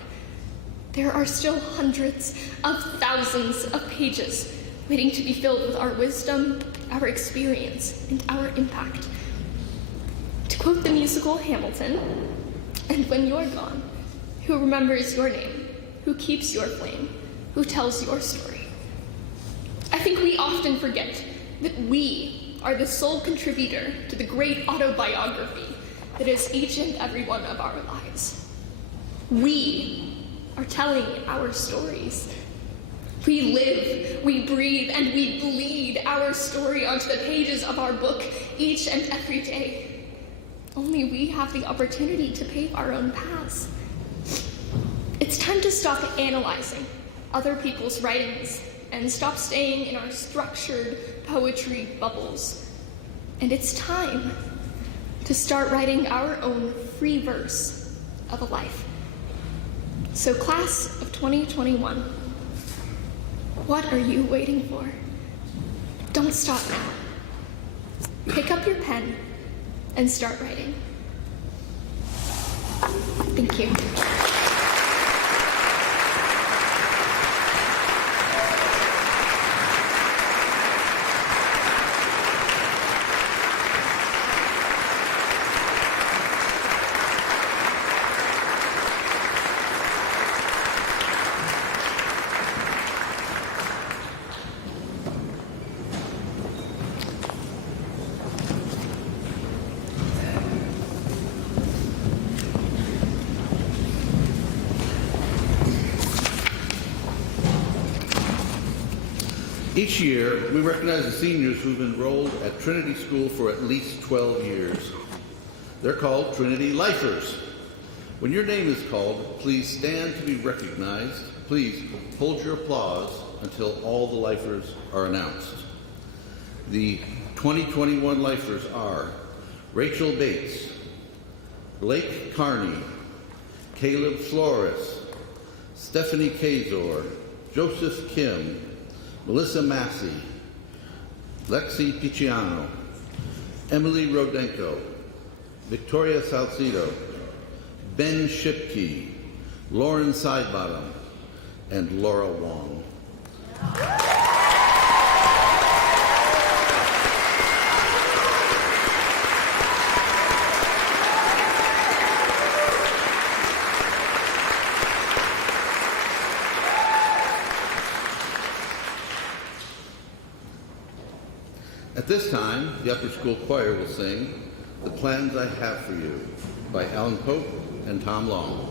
There are still hundreds of thousands of pages waiting to be filled with our wisdom, our experience, and our impact. To quote the musical Hamilton, "And when you're gone, who remembers your name, who keeps your flame, who tells your story?" I think we often forget that we are the sole contributor to the great autobiography that is each and every one of our lives. We are telling our stories. We live, we breathe, and we bleed our story onto the pages of our book each and every day. Only we have the opportunity to pave our own paths. It's time to stop analyzing other people's writings and stop staying in our structured poetry bubbles. And it's time to start writing our own free verse of a life. So class of 2021, what are you waiting for? Don't stop now. Pick up your pen and start writing. Thank you. Each year, we recognize the seniors who've enrolled at Trinity School for at least 12 years. They're called Trinity Lifers. When your name is called, please stand to be recognized. Please hold your applause until all the lifers are announced. The 2021 lifers are Rachel Bates, Blake Carney, Caleb Flores, Stephanie Kazor, Joseph Kim, Melissa Massey, Lexi Picciano, Emily Rodenko, Victoria Salcido, Ben Shipke, Lauren Sidebottom, and Laura Wong. At this time, the upper school choir will sing "The Plans I Have for You" by Alan Pope and Tom Long.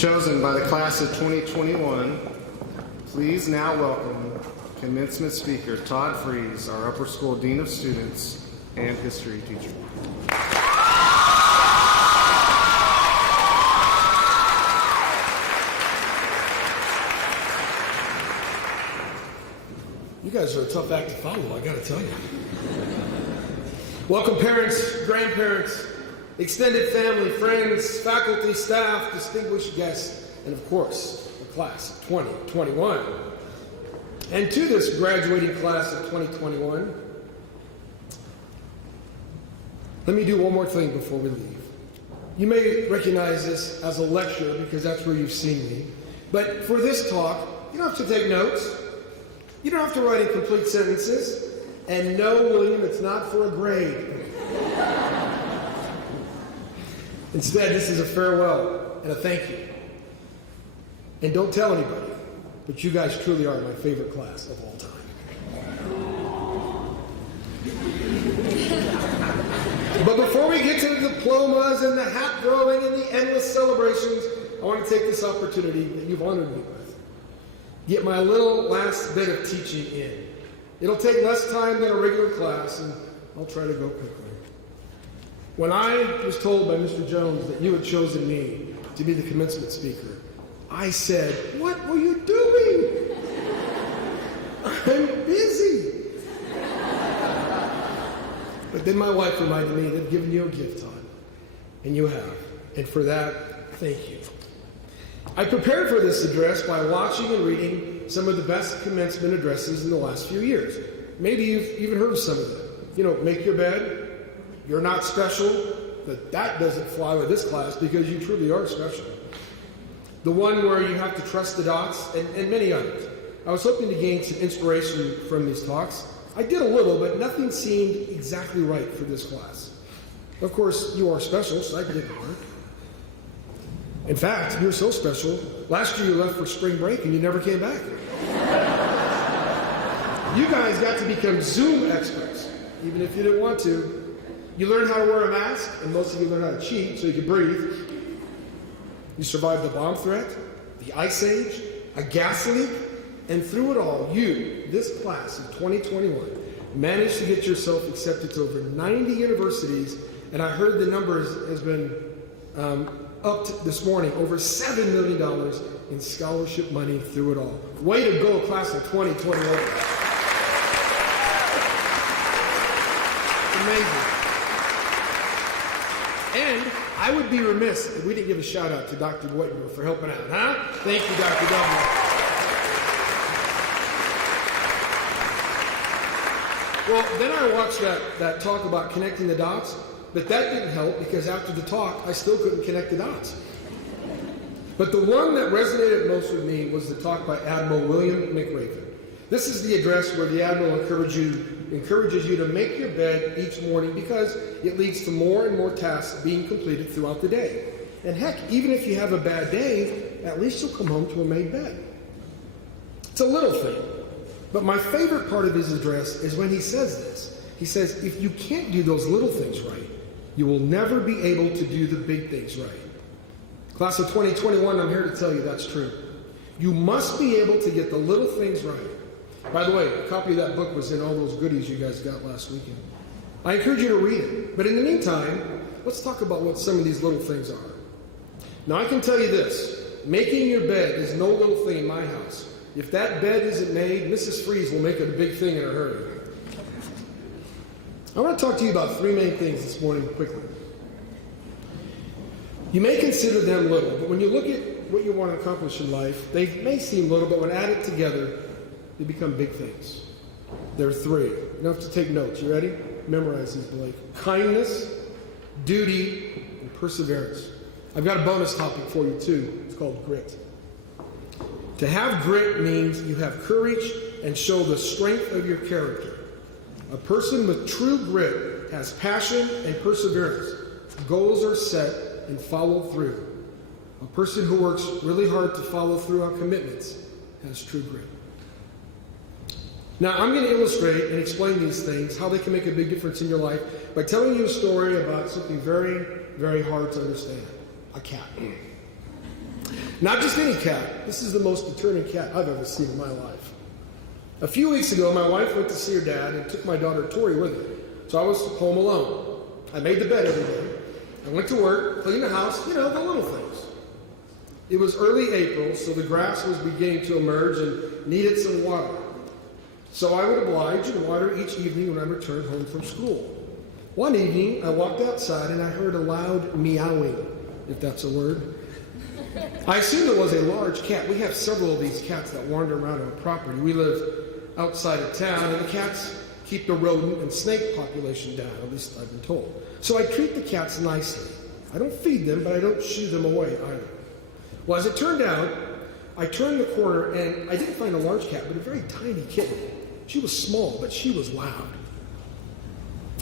chosen by the class of 2021, please now welcome commencement speaker Todd Freeze, our upper school dean of students and history teacher. You guys are a tough act to follow, I gotta tell you. Welcome parents, grandparents, extended family, friends, faculty, staff, distinguished guests, and of course, the class of 2021. And to this graduating class of 2021, let me do one more thing before we leave. You may recognize this as a lecture because that's where you've seen me. But for this talk, you don't have to take notes. You don't have to write incomplete sentences. And no, William, it's not for a grade. Instead, this is a farewell and a thank you. And don't tell anybody, but you guys truly are my favorite class of all time. But before we get to the diplomas and the hat throwing and the endless celebrations, I want to take this opportunity that you've honored me with. Get my little last bit of teaching in. It'll take less time than a regular class, and I'll try to go quickly. When I was told by Mr. Jones that you had chosen me to be the commencement speaker, I said, "What were you doing? I'm busy." But then my wife reminded me they've given you a gift, Todd, and you have. And for that, thank you. I prepared for this address by watching and reading some of the best commencement addresses in the last few years. Maybe you've even heard of some of them. You know, make your bed, you're not special, but that doesn't fly with this class because you truly are special. The one where you have to trust the dots, and many others. I was hoping to gain some inspiration from these talks. I did a little, but nothing seemed exactly right for this class. Of course, you are special, so I did the work. In fact, you're so special, last year you left for spring break and you never came back. You guys got to become Zoom experts, even if you didn't want to. You learned how to wear a mask, and most of you learned how to cheat so you could breathe. You survived the bomb threat, the ice age, a gas leak, and through it all, you, this class of 2021, managed to get yourself accepted to over 90 universities, and I heard the number has been up to this morning, over $7 million in scholarship money through it all. Way to go, class of 2021. Amazing. And I would be remiss if we didn't give a shout out to Dr. Whitmer for helping out, huh? Thank you, Dr. W. Well, then I watched that talk about connecting the dots, but that didn't help because after the talk, I still couldn't connect the dots. But the one that resonated most with me was the talk by Admiral William McRaven. This is the address where the Admiral encourages you to make your bed each morning because it leads to more and more tasks being completed throughout the day. And heck, even if you have a bad day, at least you'll come home to a made bed. It's a little thing. But my favorite part of his address is when he says this. He says, if you can't do those little things right, you will never be able to do the big things right. Class of 2021, I'm here to tell you that's true. You must be able to get the little things right. By the way, a copy of that book was in all those goodies you guys got last weekend. I encourage you to read it. But in the meantime, let's talk about what some of these little things are. Now, I can tell you this. Making your bed is no little thing in my house. If that bed isn't made, Mrs. Freeze will make it a big thing in a hurry. I want to talk to you about three main things this morning quickly. You may consider them little, but when you look at what you want to accomplish in life, they may seem little, but when added together, they become big things. There are three. You don't have to take notes. You ready? Memorize these, Blake. Kindness, duty, and perseverance. I've got a bonus topic for you, too. It's called grit. To have grit means you have courage and show the strength of your character. A person with true grit has passion and perseverance. Goals are set and followed through. A person who works really hard to follow through on commitments has true grit. Now, I'm going to illustrate and explain these things, how they can make a big difference in your life, by telling you a story about something very, very hard to understand. A cat. Not just any cat. This is the most determined cat I've ever seen in my life. A few weeks ago, my wife went to see her dad and took my daughter Tori with her. So I was home alone. I made the bed every day. I went to work, cleaned the house, the little things. It was early April, so the grass was beginning to emerge and needed some water. So I would oblige and water each evening when I returned home from school. One evening, I walked outside and I heard a loud meowing, if that's a word. I assumed it was a large cat. We have several of these cats that wander around our property. We live outside of town, and the cats keep the rodent and snake population down, at least I've been told. So I treat the cats nicely. I don't feed them, but I don't shoo them away either. Well, as it turned out, I turned the corner and I didn't find a large cat, but a very tiny kitten. She was small, but she was loud.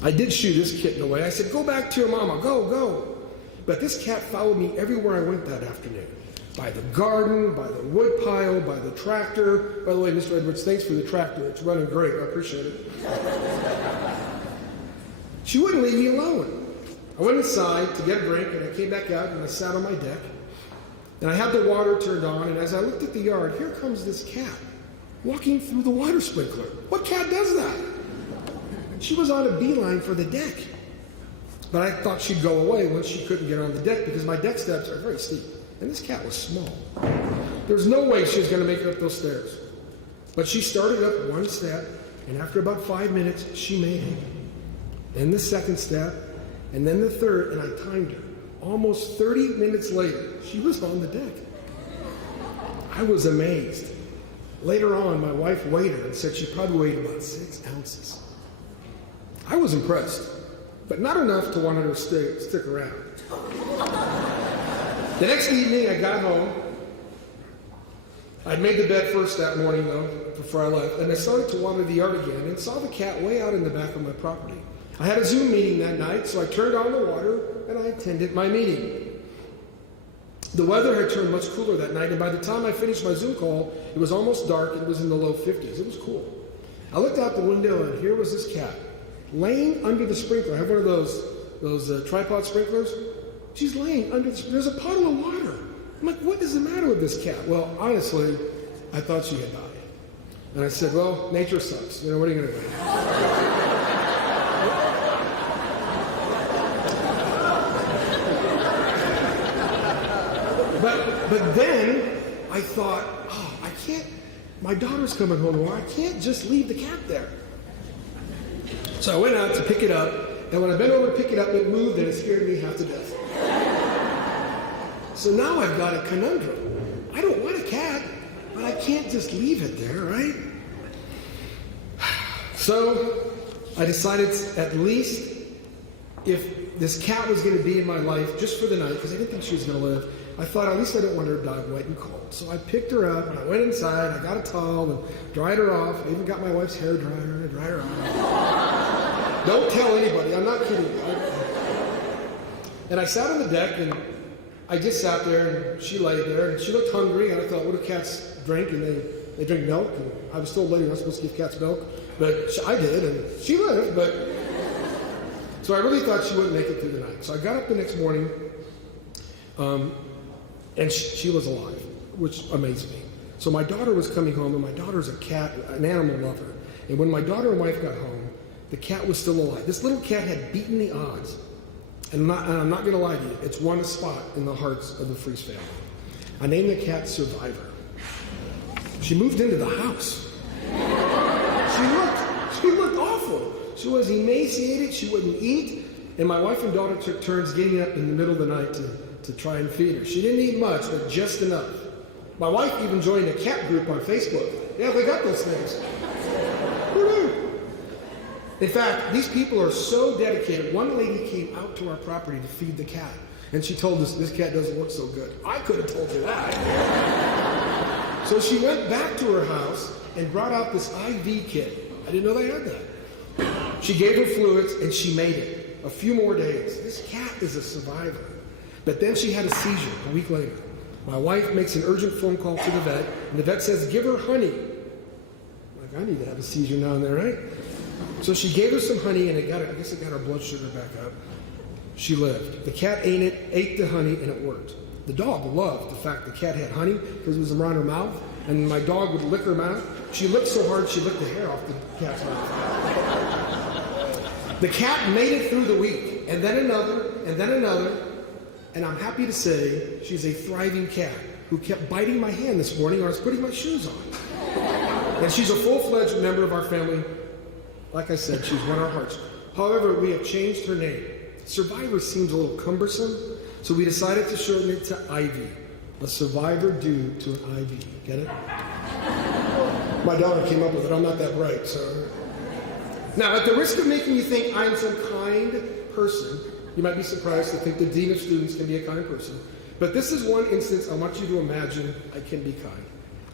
I did shoo this kitten away. I said, "Go back to your mama, go." But this cat followed me everywhere I went that afternoon. By the garden, by the wood pile, by the tractor. By the way, Mr. Edwards, thanks for the tractor. It's running great. I appreciate it. She wouldn't leave me alone. I went inside to get a drink, and I came back out, and I sat on my deck. And I had the water turned on, and as I looked at the yard, here comes this cat walking through the water sprinkler. What cat does that? She was on a beeline for the deck. But I thought she'd go away once she couldn't get on the deck because my deck steps are very steep. And this cat was small. There's no way she was going to make it up those stairs. But she started up one step, and after about 5 minutes, she made it. Then the second step, and then the third, and I timed her. Almost 30 minutes later, she was on the deck. I was amazed. Later on, my wife weighed her and said she probably weighed about 6 ounces. I was impressed, but not enough to want her to stick around. The next evening, I got home. I'd made the bed first that morning, though, before I left, and I started to water the yard again and saw the cat way out in the back of my property. I had a Zoom meeting that night, so I turned on the water and I attended my meeting. The weather had turned much cooler that night, and by the time I finished my Zoom call, it was almost dark and it was in the low 50s. It was cool. I looked out the window and here was this cat laying under the sprinkler. I have one of those tripod sprinklers. She's laying under there's a puddle of water. I'm like, what is the matter with this cat? Well, honestly, I thought she had died. And I said, well, nature sucks. What are you going to do? But then I thought, I can't, my daughter's coming home tomorrow. I can't just leave the cat there. So I went out to pick it up, and when I bent over to pick it up, it moved and it scared me half to death. So now I've got a conundrum. I don't want a cat, but I can't just leave it there, right? So I decided at least if this cat was going to be in my life just for the night, because I didn't think she was going to live, I thought at least I don't want her to die wet and cold. So I picked her up and I went inside, I got a towel and dried her off. I even got my wife's hair dryer and I dried her off. Don't tell anybody, I'm not kidding you. And I sat on the deck and I just sat there and she lay there and she looked hungry and I thought, what do cats drink? And they drink milk. And I was told later you're not supposed to give cats milk, but I did and she lived. But so I really thought she wouldn't make it through the night. So I got up the next morning and she was alive, which amazed me. So my daughter was coming home, and my daughter's an animal lover. And when my daughter and wife got home, the cat was still alive. This little cat had beaten the odds. And I'm not going to lie to you, it's won a spot in the hearts of the Freeze family. I named the cat Survivor. She moved into the house. She looked awful. She was emaciated, she wouldn't eat, and my wife and daughter took turns getting up in the middle of the night to try and feed her. She didn't eat much, but just enough. My wife even joined a cat group on Facebook. Yeah, they got those things. In fact, these people are so dedicated. One lady came out to our property to feed the cat, and she told us this cat doesn't look so good. I could have told her that. So she went back to her house and brought out this IV kit. I didn't know they had that. She gave her fluids, and she made it. A few more days. This cat is a survivor. But then she had a seizure a week later. My wife makes an urgent phone call to the vet, and the vet says, give her honey. I'm like, I need to have a seizure now and then, right? So she gave her some honey, and I guess it got her blood sugar back up. She lived. The cat ate the honey, and it worked. The dog loved the fact the cat had honey because it was around her mouth, and my dog would lick her mouth. She licked so hard she licked the hair off the cat's mouth. The cat made it through the week, and then another, and I'm happy to say she's a thriving cat who kept biting my hand this morning when I was putting my shoes on. And she's a full-fledged member of our family. Like I said, she's won our hearts. However, we have changed her name. Survivor seems a little cumbersome, so we decided to shorten it to Ivy. A survivor due to an IV. Get it? My daughter came up with it. I'm not that bright, so. Now, at the risk of making you think I'm some kind person, you might be surprised to think the dean of students can be a kind person. But this is one instance I want you to imagine I can be kind.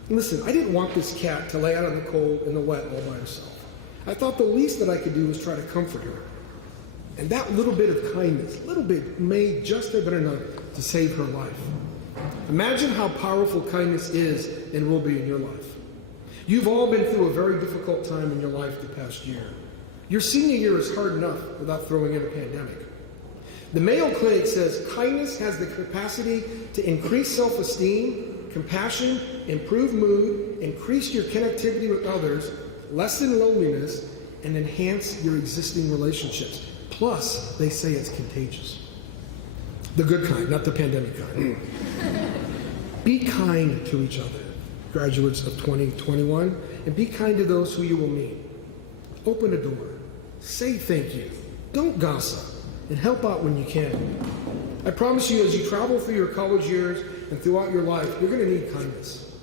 And listen, I didn't want this cat to lay out in the cold and the wet all by herself. I thought the least that I could do was try to comfort her. And that little bit of kindness, little bit, may just have been enough to save her life. Imagine how powerful kindness is and will be in your life. You've all been through a very difficult time in your life the past year. Your senior year is hard enough without throwing in a pandemic. The Mayo Clinic says kindness has the capacity to increase self-esteem, compassion, improve mood, increase your connectivity with others, lessen loneliness, and enhance your existing relationships. Plus, they say it's contagious. The good kind, not the pandemic kind. Be kind to each other, graduates of 2021, and be kind to those who you will meet. Open a door. Say thank you. Don't gossip. And help out when you can. I promise you, as you travel through your college years and throughout your life, you're going to need kindness.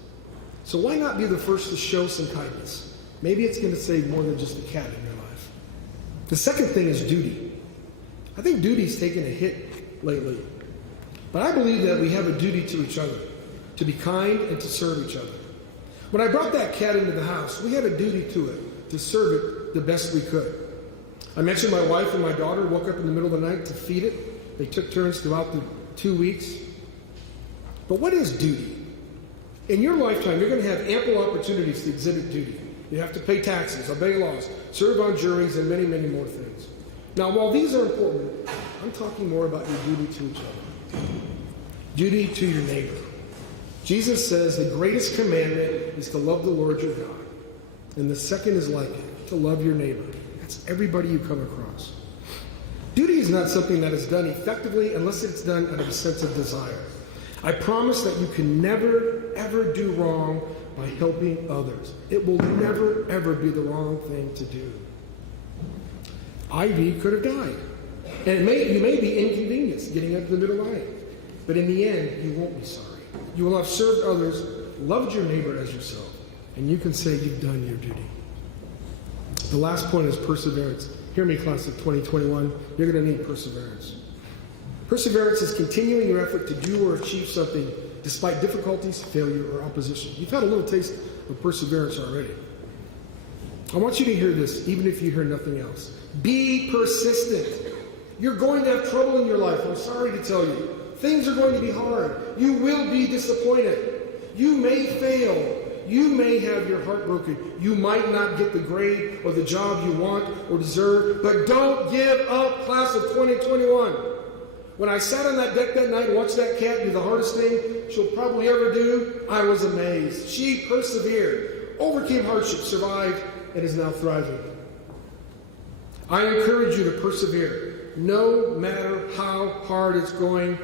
So why not be the first to show some kindness? Maybe it's going to save more than just a cat in your life. The second thing is duty. I think duty's taken a hit lately. But I believe that we have a duty to each other, to be kind and to serve each other. When I brought that cat into the house, we had a duty to it, to serve it the best we could. I mentioned my wife and my daughter woke up in the middle of the night to feed it. They took turns throughout the 2 weeks. But what is duty? In your lifetime, you're going to have ample opportunities to exhibit duty. You have to pay taxes, obey laws, serve on juries, and many, many more things. Now, while these are important, I'm talking more about your duty to each other. Duty to your neighbor. Jesus says the greatest commandment is to love the Lord your God. And the second is like it, to love your neighbor. That's everybody you come across. Duty is not something that is done effectively unless it's done out of a sense of desire. I promise that you can never, ever do wrong by helping others. It will never, ever be the wrong thing to do. Ivy could have died. And you may be inconvenienced getting up in the middle of the night. But in the end, you won't be sorry. You will have served others, loved your neighbor as yourself, and you can say you've done your duty. The last point is perseverance. Hear me, class of 2021. You're going to need perseverance. Perseverance is continuing your effort to do or achieve something despite difficulties, failure, or opposition. You've had a little taste of perseverance already. I want you to hear this, even if you hear nothing else. Be persistent. You're going to have trouble in your life. I'm sorry to tell you. Things are going to be hard. You will be disappointed. You may fail. You may have your heart broken. You might not get the grade or the job you want or deserve, but don't give up, class of 2021. When I sat on that deck that night and watched that cat do the hardest thing she'll probably ever do, I was amazed. She persevered, overcame hardship, survived, and is now thriving. I encourage you to persevere, no matter how hard it's going.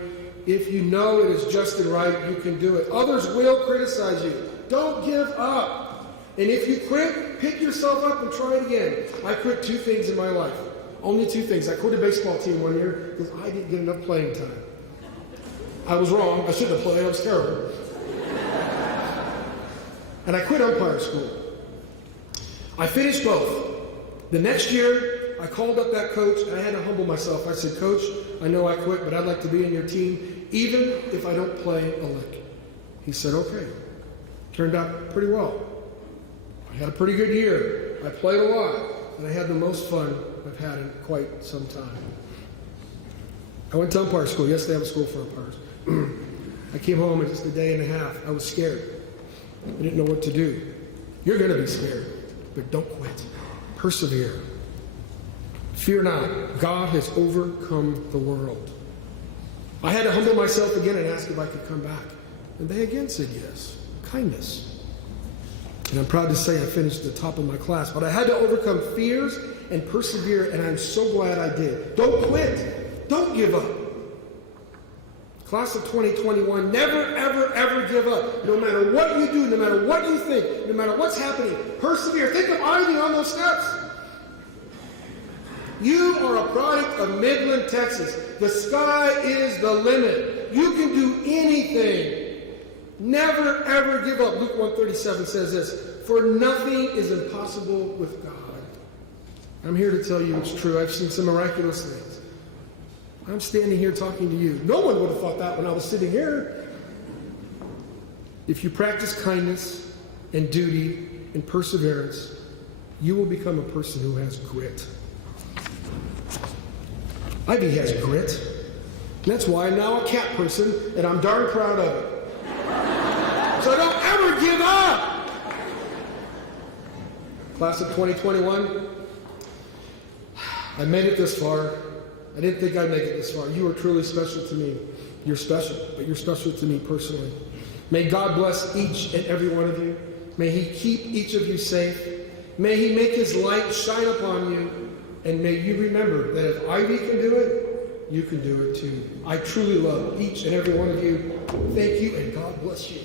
If you know it is just and right, you can do it. Others will criticize you. Don't give up. And if you quit, pick yourself up and try it again. I quit 2 things in my life. Only 2 things. I quit a baseball team one year because I didn't get enough playing time. I was wrong. I shouldn't have played. I was terrible. And I quit umpire school. I finished both. The next year, I called up that coach, and I had to humble myself. I said, Coach, I know I quit, but I'd like to be in your team, even if I don't play a lick. He said, okay. Turned out pretty well. I had a pretty good year. I played a lot, and I had the most fun I've had in quite some time. I went to umpire school. Yes, they have a school for umpires. I came home in just a day and a half. I was scared. I didn't know what to do. You're going to be scared, but don't quit. Persevere. Fear not. God has overcome the world. I had to humble myself again and ask if I could come back. And they again said yes. Kindness. And I'm proud to say I finished at the top of my class. But I had to overcome fears and persevere, and I'm so glad I did. Don't quit. Don't give up. Class of 2021, never, ever, ever give up. No matter what you do, no matter what you think, no matter what's happening, persevere. Think of Ivy on those steps. You are a product of Midland, Texas. The sky is the limit. You can do anything. Never, ever give up. Luke 1:37 says this, for nothing is impossible with God. I'm here to tell you it's true. I've seen some miraculous things. I'm standing here talking to you. No one would have thought that when I was sitting here. If you practice kindness and duty and perseverance, you will become a person who has grit. Ivy has grit. And that's why I'm now a cat person, and I'm darn proud of it. So don't ever give up! Class of 2021, I made it this far. I didn't think I'd make it this far. You are truly special to me. You're special, but you're special to me personally. May God bless each and every one of you. May He keep each of you safe. May He make His light shine upon you. And may you remember that if Ivy can do it, you can do it too. I truly love each and every one of you. Thank you, and God bless you.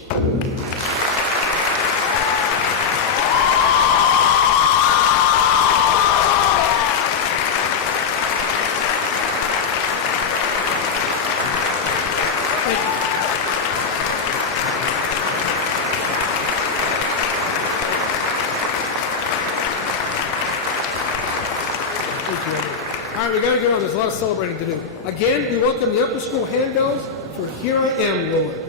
All right, we got to get on. There's a lot of celebrating to do. Again, we welcome the upper school handbells for Here I Am, Lord.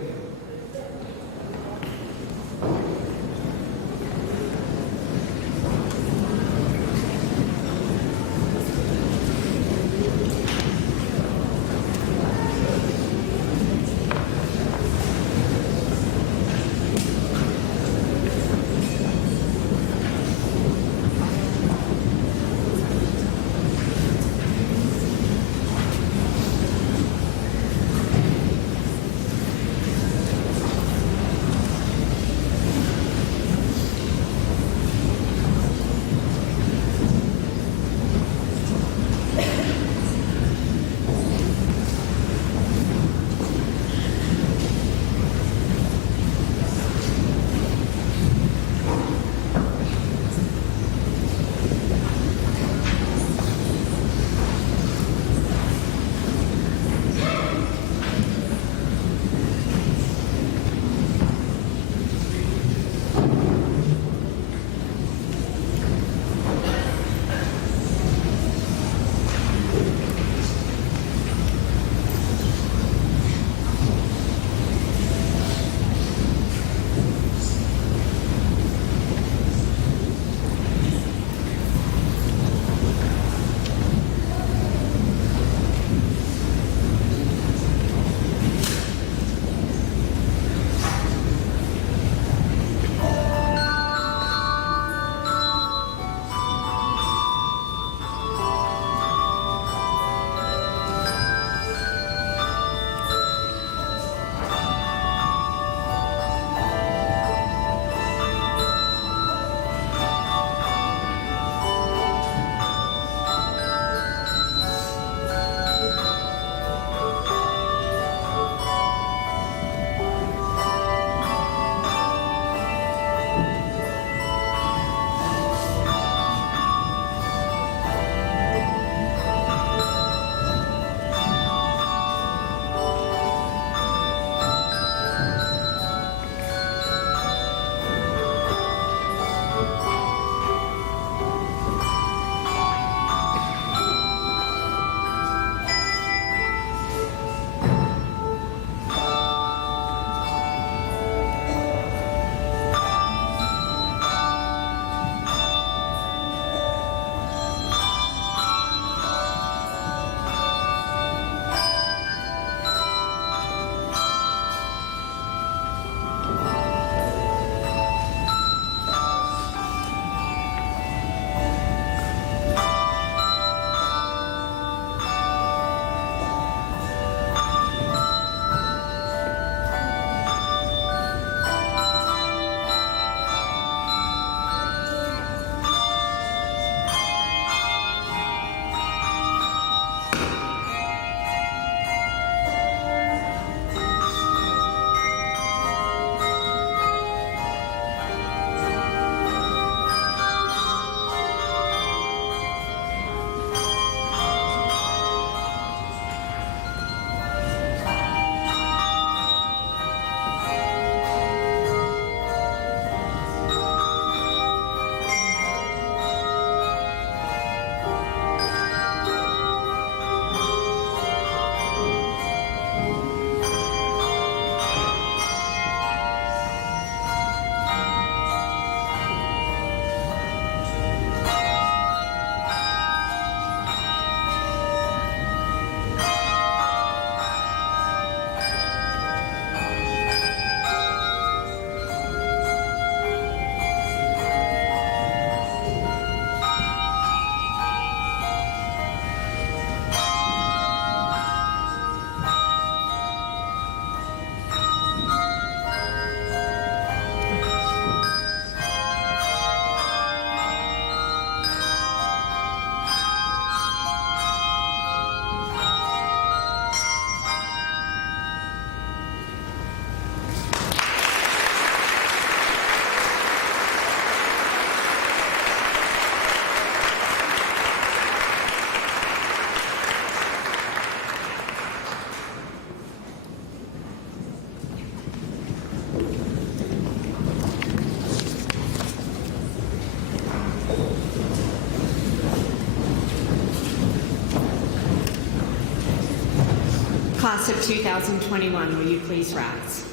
Class of 2021, will you please rise?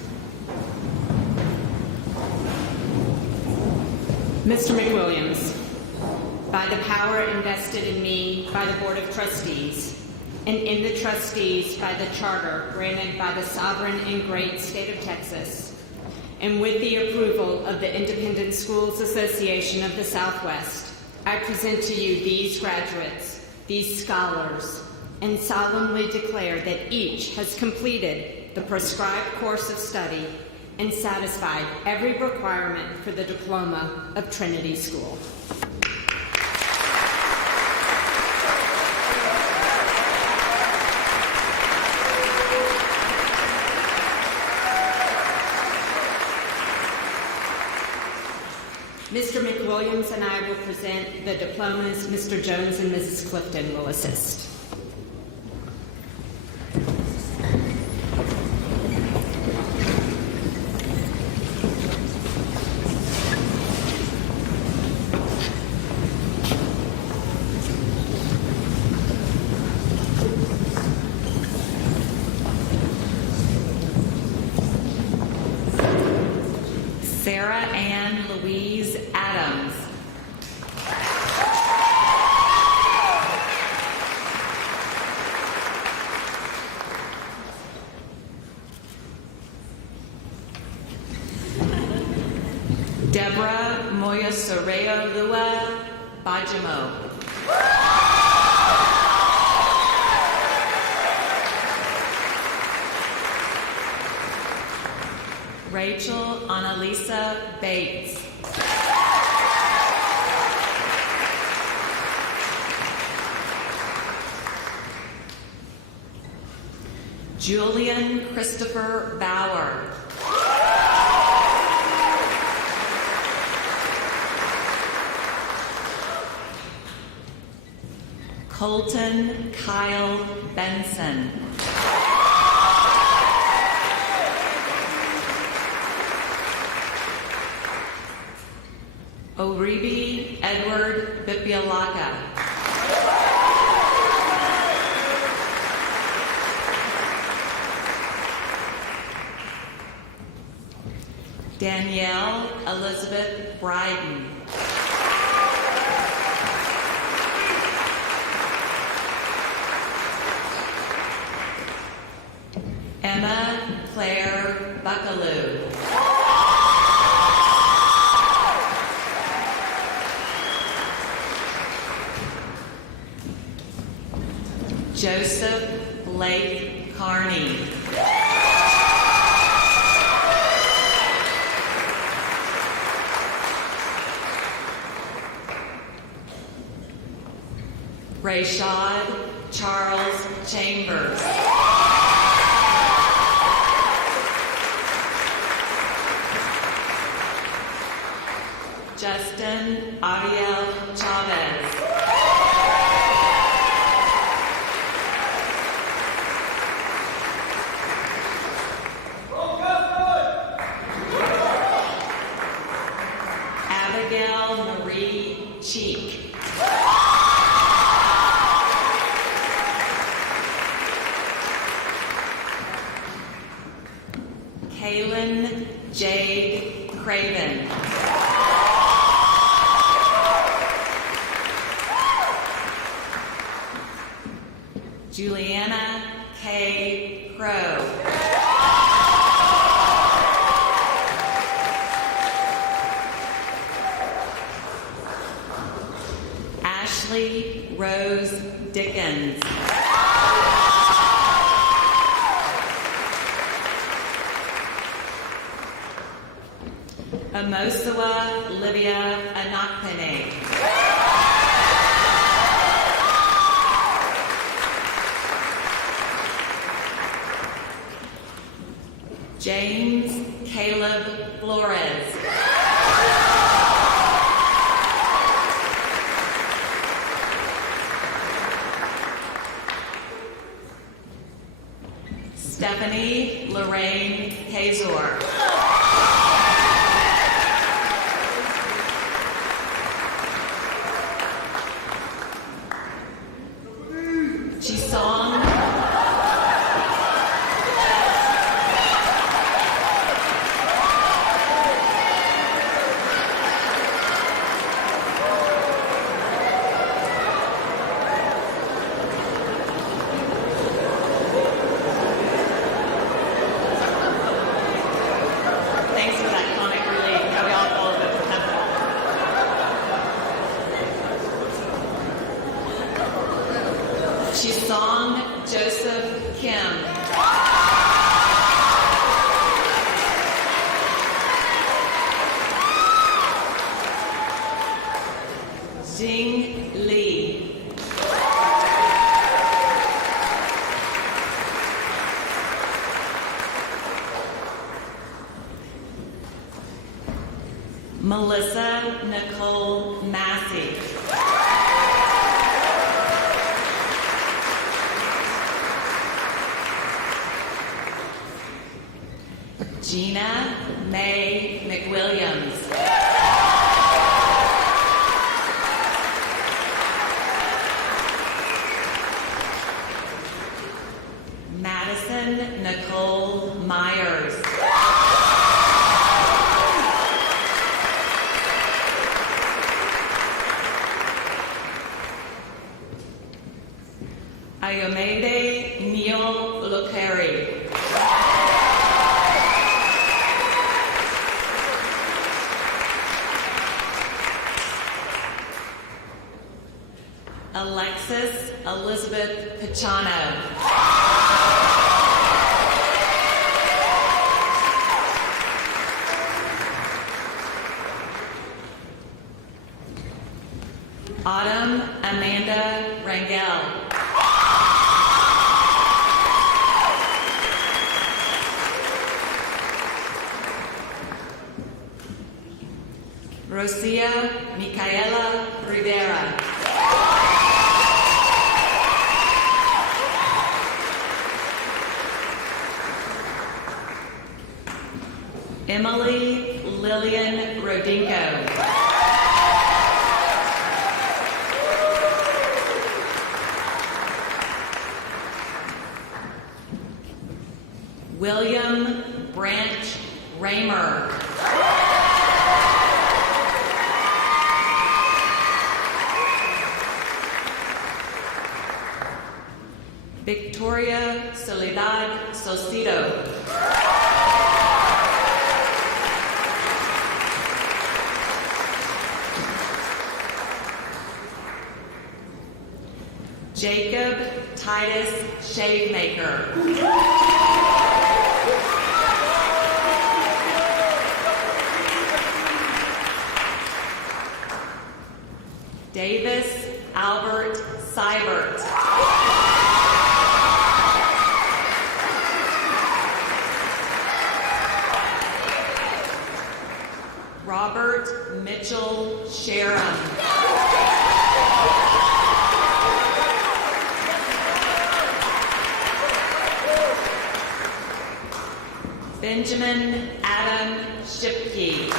Mr. McWilliams, by the power invested in me by the Board of Trustees, and in the trustees by the charter granted by the sovereign and great state of Texas, and with the approval of the Independent Schools Association of the Southwest, I present to you these graduates, these scholars, and solemnly declare that each has completed the prescribed course of study and satisfied every requirement for the diploma of Trinity School. Mr. McWilliams and I will present the diplomas. Mr. Jones and Mrs. Clifton will assist. Sarah Ann Louise Adams. Deborah Moyasoreo Lua Bajimo. Rachel Annalisa Bates. Julian Christopher Bauer. Colton Kyle Benson. Oribi Edward Bipialaka. Danielle Elizabeth Bryden. Emma Claire Buckaloo. Joseph Blake Carney. Rashad Charles Chambers. Justin Ariel Chavez. Abigail Marie Cheek. Kaylin Jade Craven. Juliana K. Crow. Ashley Rose Dickens. Amosawa Livia Anakpene. James Caleb Flores. Stephanie Lorraine Kazor. Jisong Chisong Joseph Kim. Jing Li. Melissa Nicole Massey. Gina May McWilliams. Madison Nicole Myers. Ayomede Neil Locari. Alexis Elizabeth Pichano. Autumn Amanda Rangel. Rosia Micaela Rivera. Emily Lillian Rodinko. William Branch Raymer. Victoria Soledad Sosido. Jacob Titus Shavemaker. Davis Albert Seibert. Robert Mitchell Sharon. Benjamin Adam Shipke.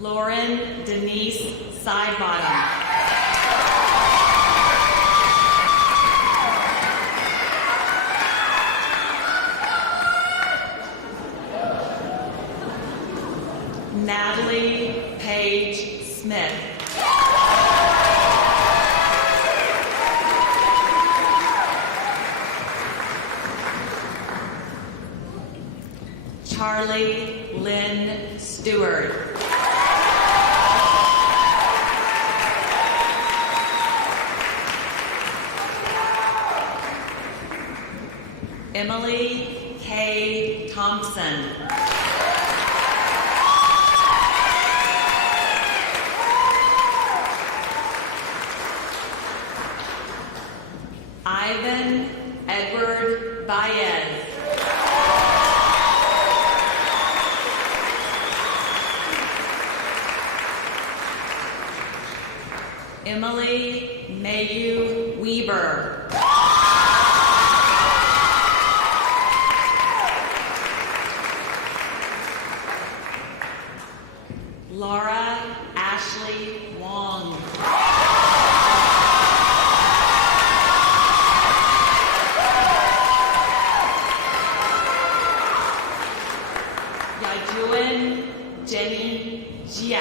Lauren Denise Sidebottom. Natalie Page Smith. Charlie Lynn Stewart. Emily K. Thompson. Ivan Edward Baez. Emily Mayu Weber. Laura Ashley Wong. Yajuan Jenny Jia.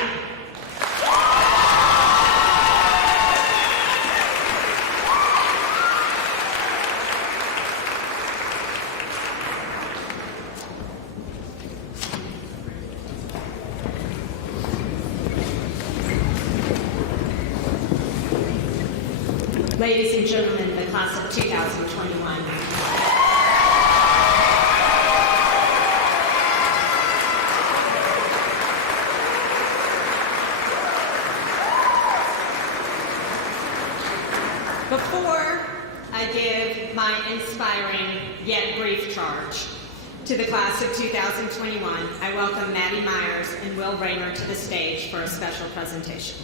Ladies and gentlemen, the class of 2021. Before I give my inspiring yet brief charge to the class of 2021, I welcome Maddie Myers and Will Raymer to the stage for a special presentation.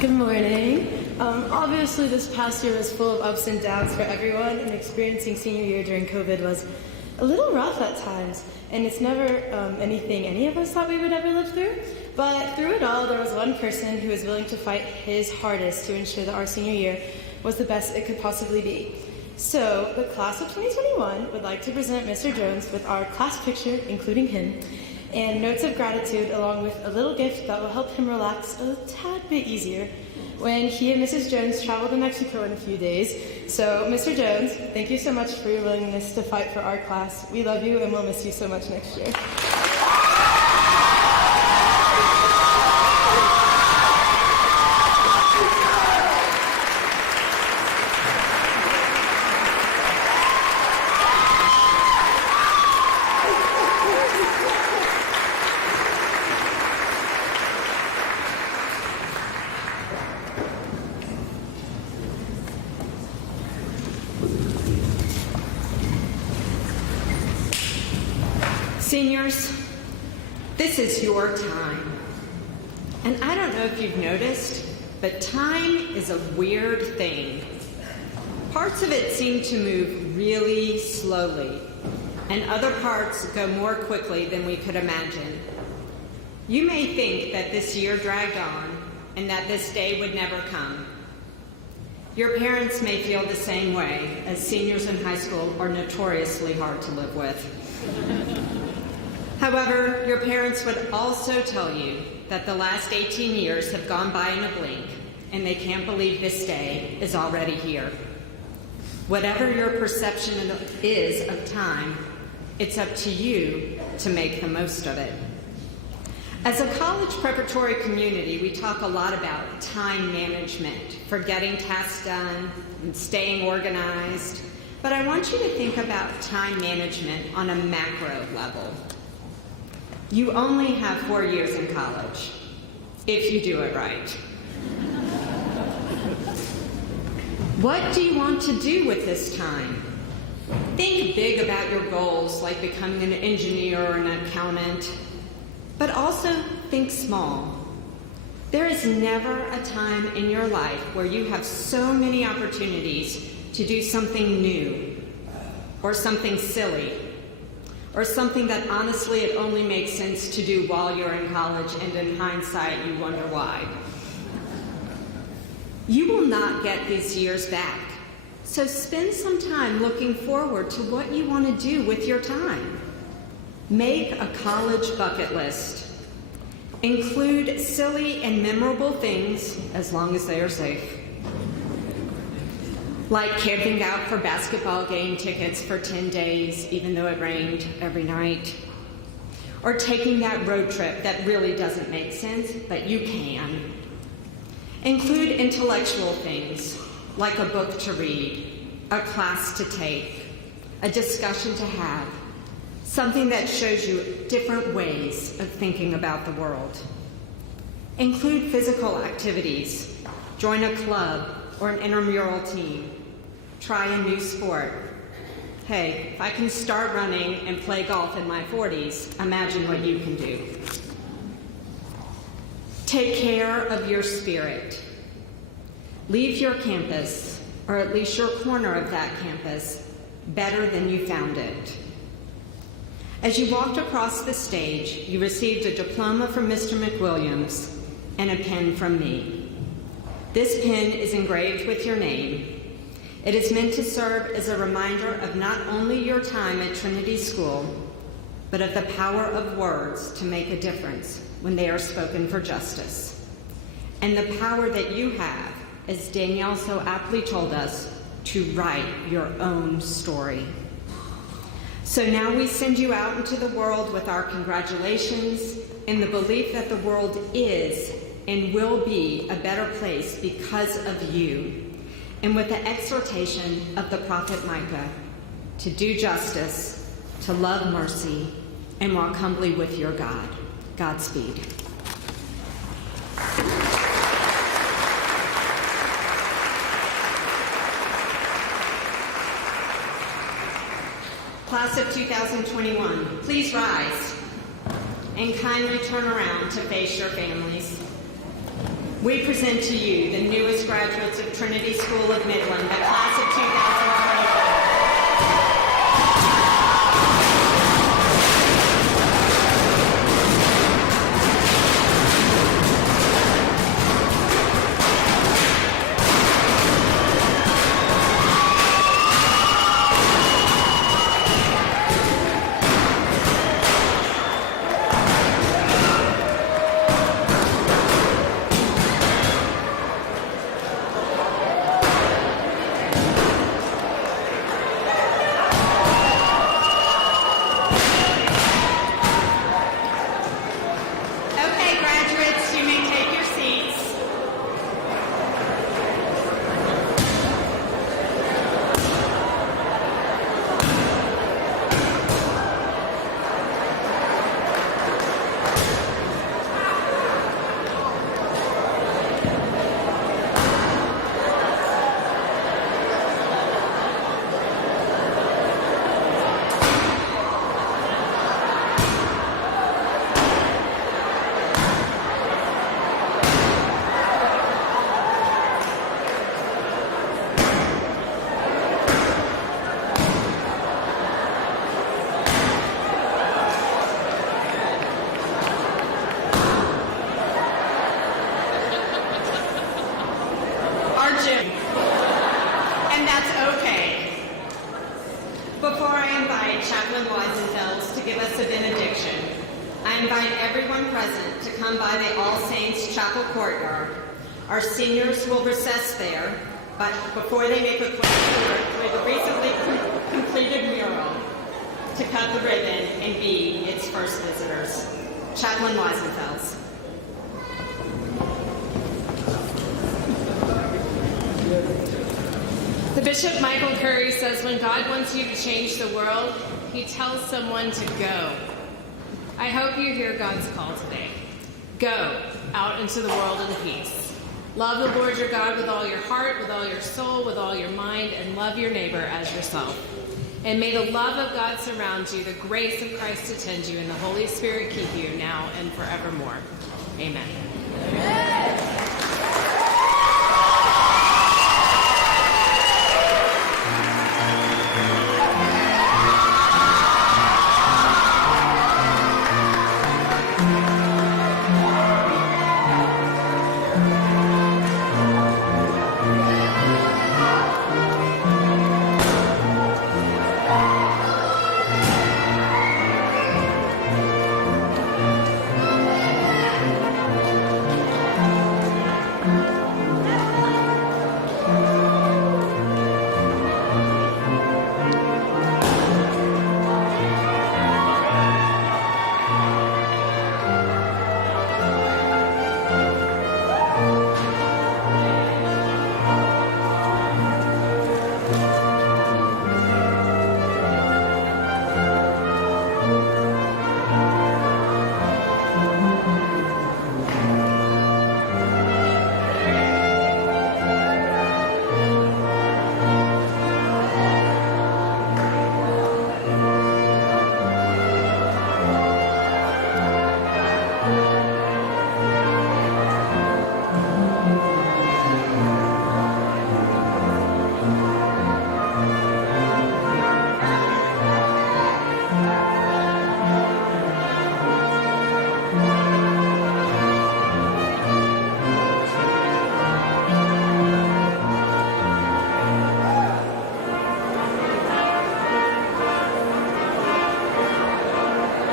Good morning. Obviously, this past year was full of ups and downs for everyone, and experiencing senior year during COVID was a little rough at times, and it's never anything any of us thought we would ever live through. But through it all, there was one person who was willing to fight his hardest to ensure that our senior year was the best it could possibly be. So, the class of 2021 would like to present Mr. Jones with our class picture, including him, and notes of gratitude, along with a little gift that will help him relax a tad bit easier when he and Mrs. Jones travel to Mexico in a few days. So, Mr. Jones, thank you so much for your willingness to fight for our class. We love you and we'll miss you so much next year. Seniors, this is your time. And I don't know if you've noticed, but time is a weird thing. Parts of it seem to move really slowly, and other parts go more quickly than we could imagine. You may think that this year dragged on and that this day would never come. Your parents may feel the same way, as seniors in high school are notoriously hard to live with. However, your parents would also tell you that the last 18 years have gone by in a blink, and they can't believe this day is already here. Whatever your perception is of time, it's up to you to make the most of it. As a college preparatory community, we talk a lot about time management for getting tasks done and staying organized, but I want you to think about time management on a macro level. You only have 4 years in college, if you do it right. What do you want to do with this time? Think big about your goals, like becoming an engineer or an accountant, but also think small. There is never a time in your life where you have so many opportunities to do something new, or something silly, or something that honestly it only makes sense to do while you're in college, and in hindsight you wonder why. You will not get these years back, so spend some time looking forward to what you want to do with your time. Make a college bucket list. Include silly and memorable things, as long as they are safe. Like camping out for basketball game tickets for 10 days, even though it rained every night. Or taking that road trip that really doesn't make sense, but you can. Include intellectual things, like a book to read, a class to take, a discussion to have, something that shows you different ways of thinking about the world. Include physical activities, join a club or an intramural team. Try a new sport. Hey, if I can start running and play golf in my 40s, imagine what you can do. Take care of your spirit. Leave your campus, or at least your corner of that campus, better than you found it. As you walked across the stage, you received a diploma from Mr. McWilliams and a pen from me. This pen is engraved with your name. It is meant to serve as a reminder of not only your time at Trinity School, but of the power of words to make a difference when they are spoken for justice, and the power that you have as Danielle so aptly told us, to write your own story. So now we send you out into the world with our congratulations in the belief that the world is and will be a better place because of you, and with the exhortation of the prophet Micah to do justice, to love mercy, and walk humbly with your God. Godspeed. Class of 2021, please rise and kindly turn around to face your families. We present to you the newest graduates of Trinity School of Midland, the class of 2021. And that's okay. Before I invite Chaplain Weisenfels to give us a benediction, I invite everyone present to come by the All Saints Chapel courtyard. Our seniors will recess there, but before they make a quick tour through the recently completed mural to cut the ribbon and be its first visitors. Chaplain Weisenfels. The Bishop Michael Curry says when God wants you to change the world, he tells someone to go. I hope you hear God's call today. Go out into the world in peace. Love the Lord your God with all your heart, with all your soul, with all your mind, and love your neighbor as yourself. And may the love of God surround you, the grace of Christ attend you, and the Holy Spirit keep you now and forevermore. Amen.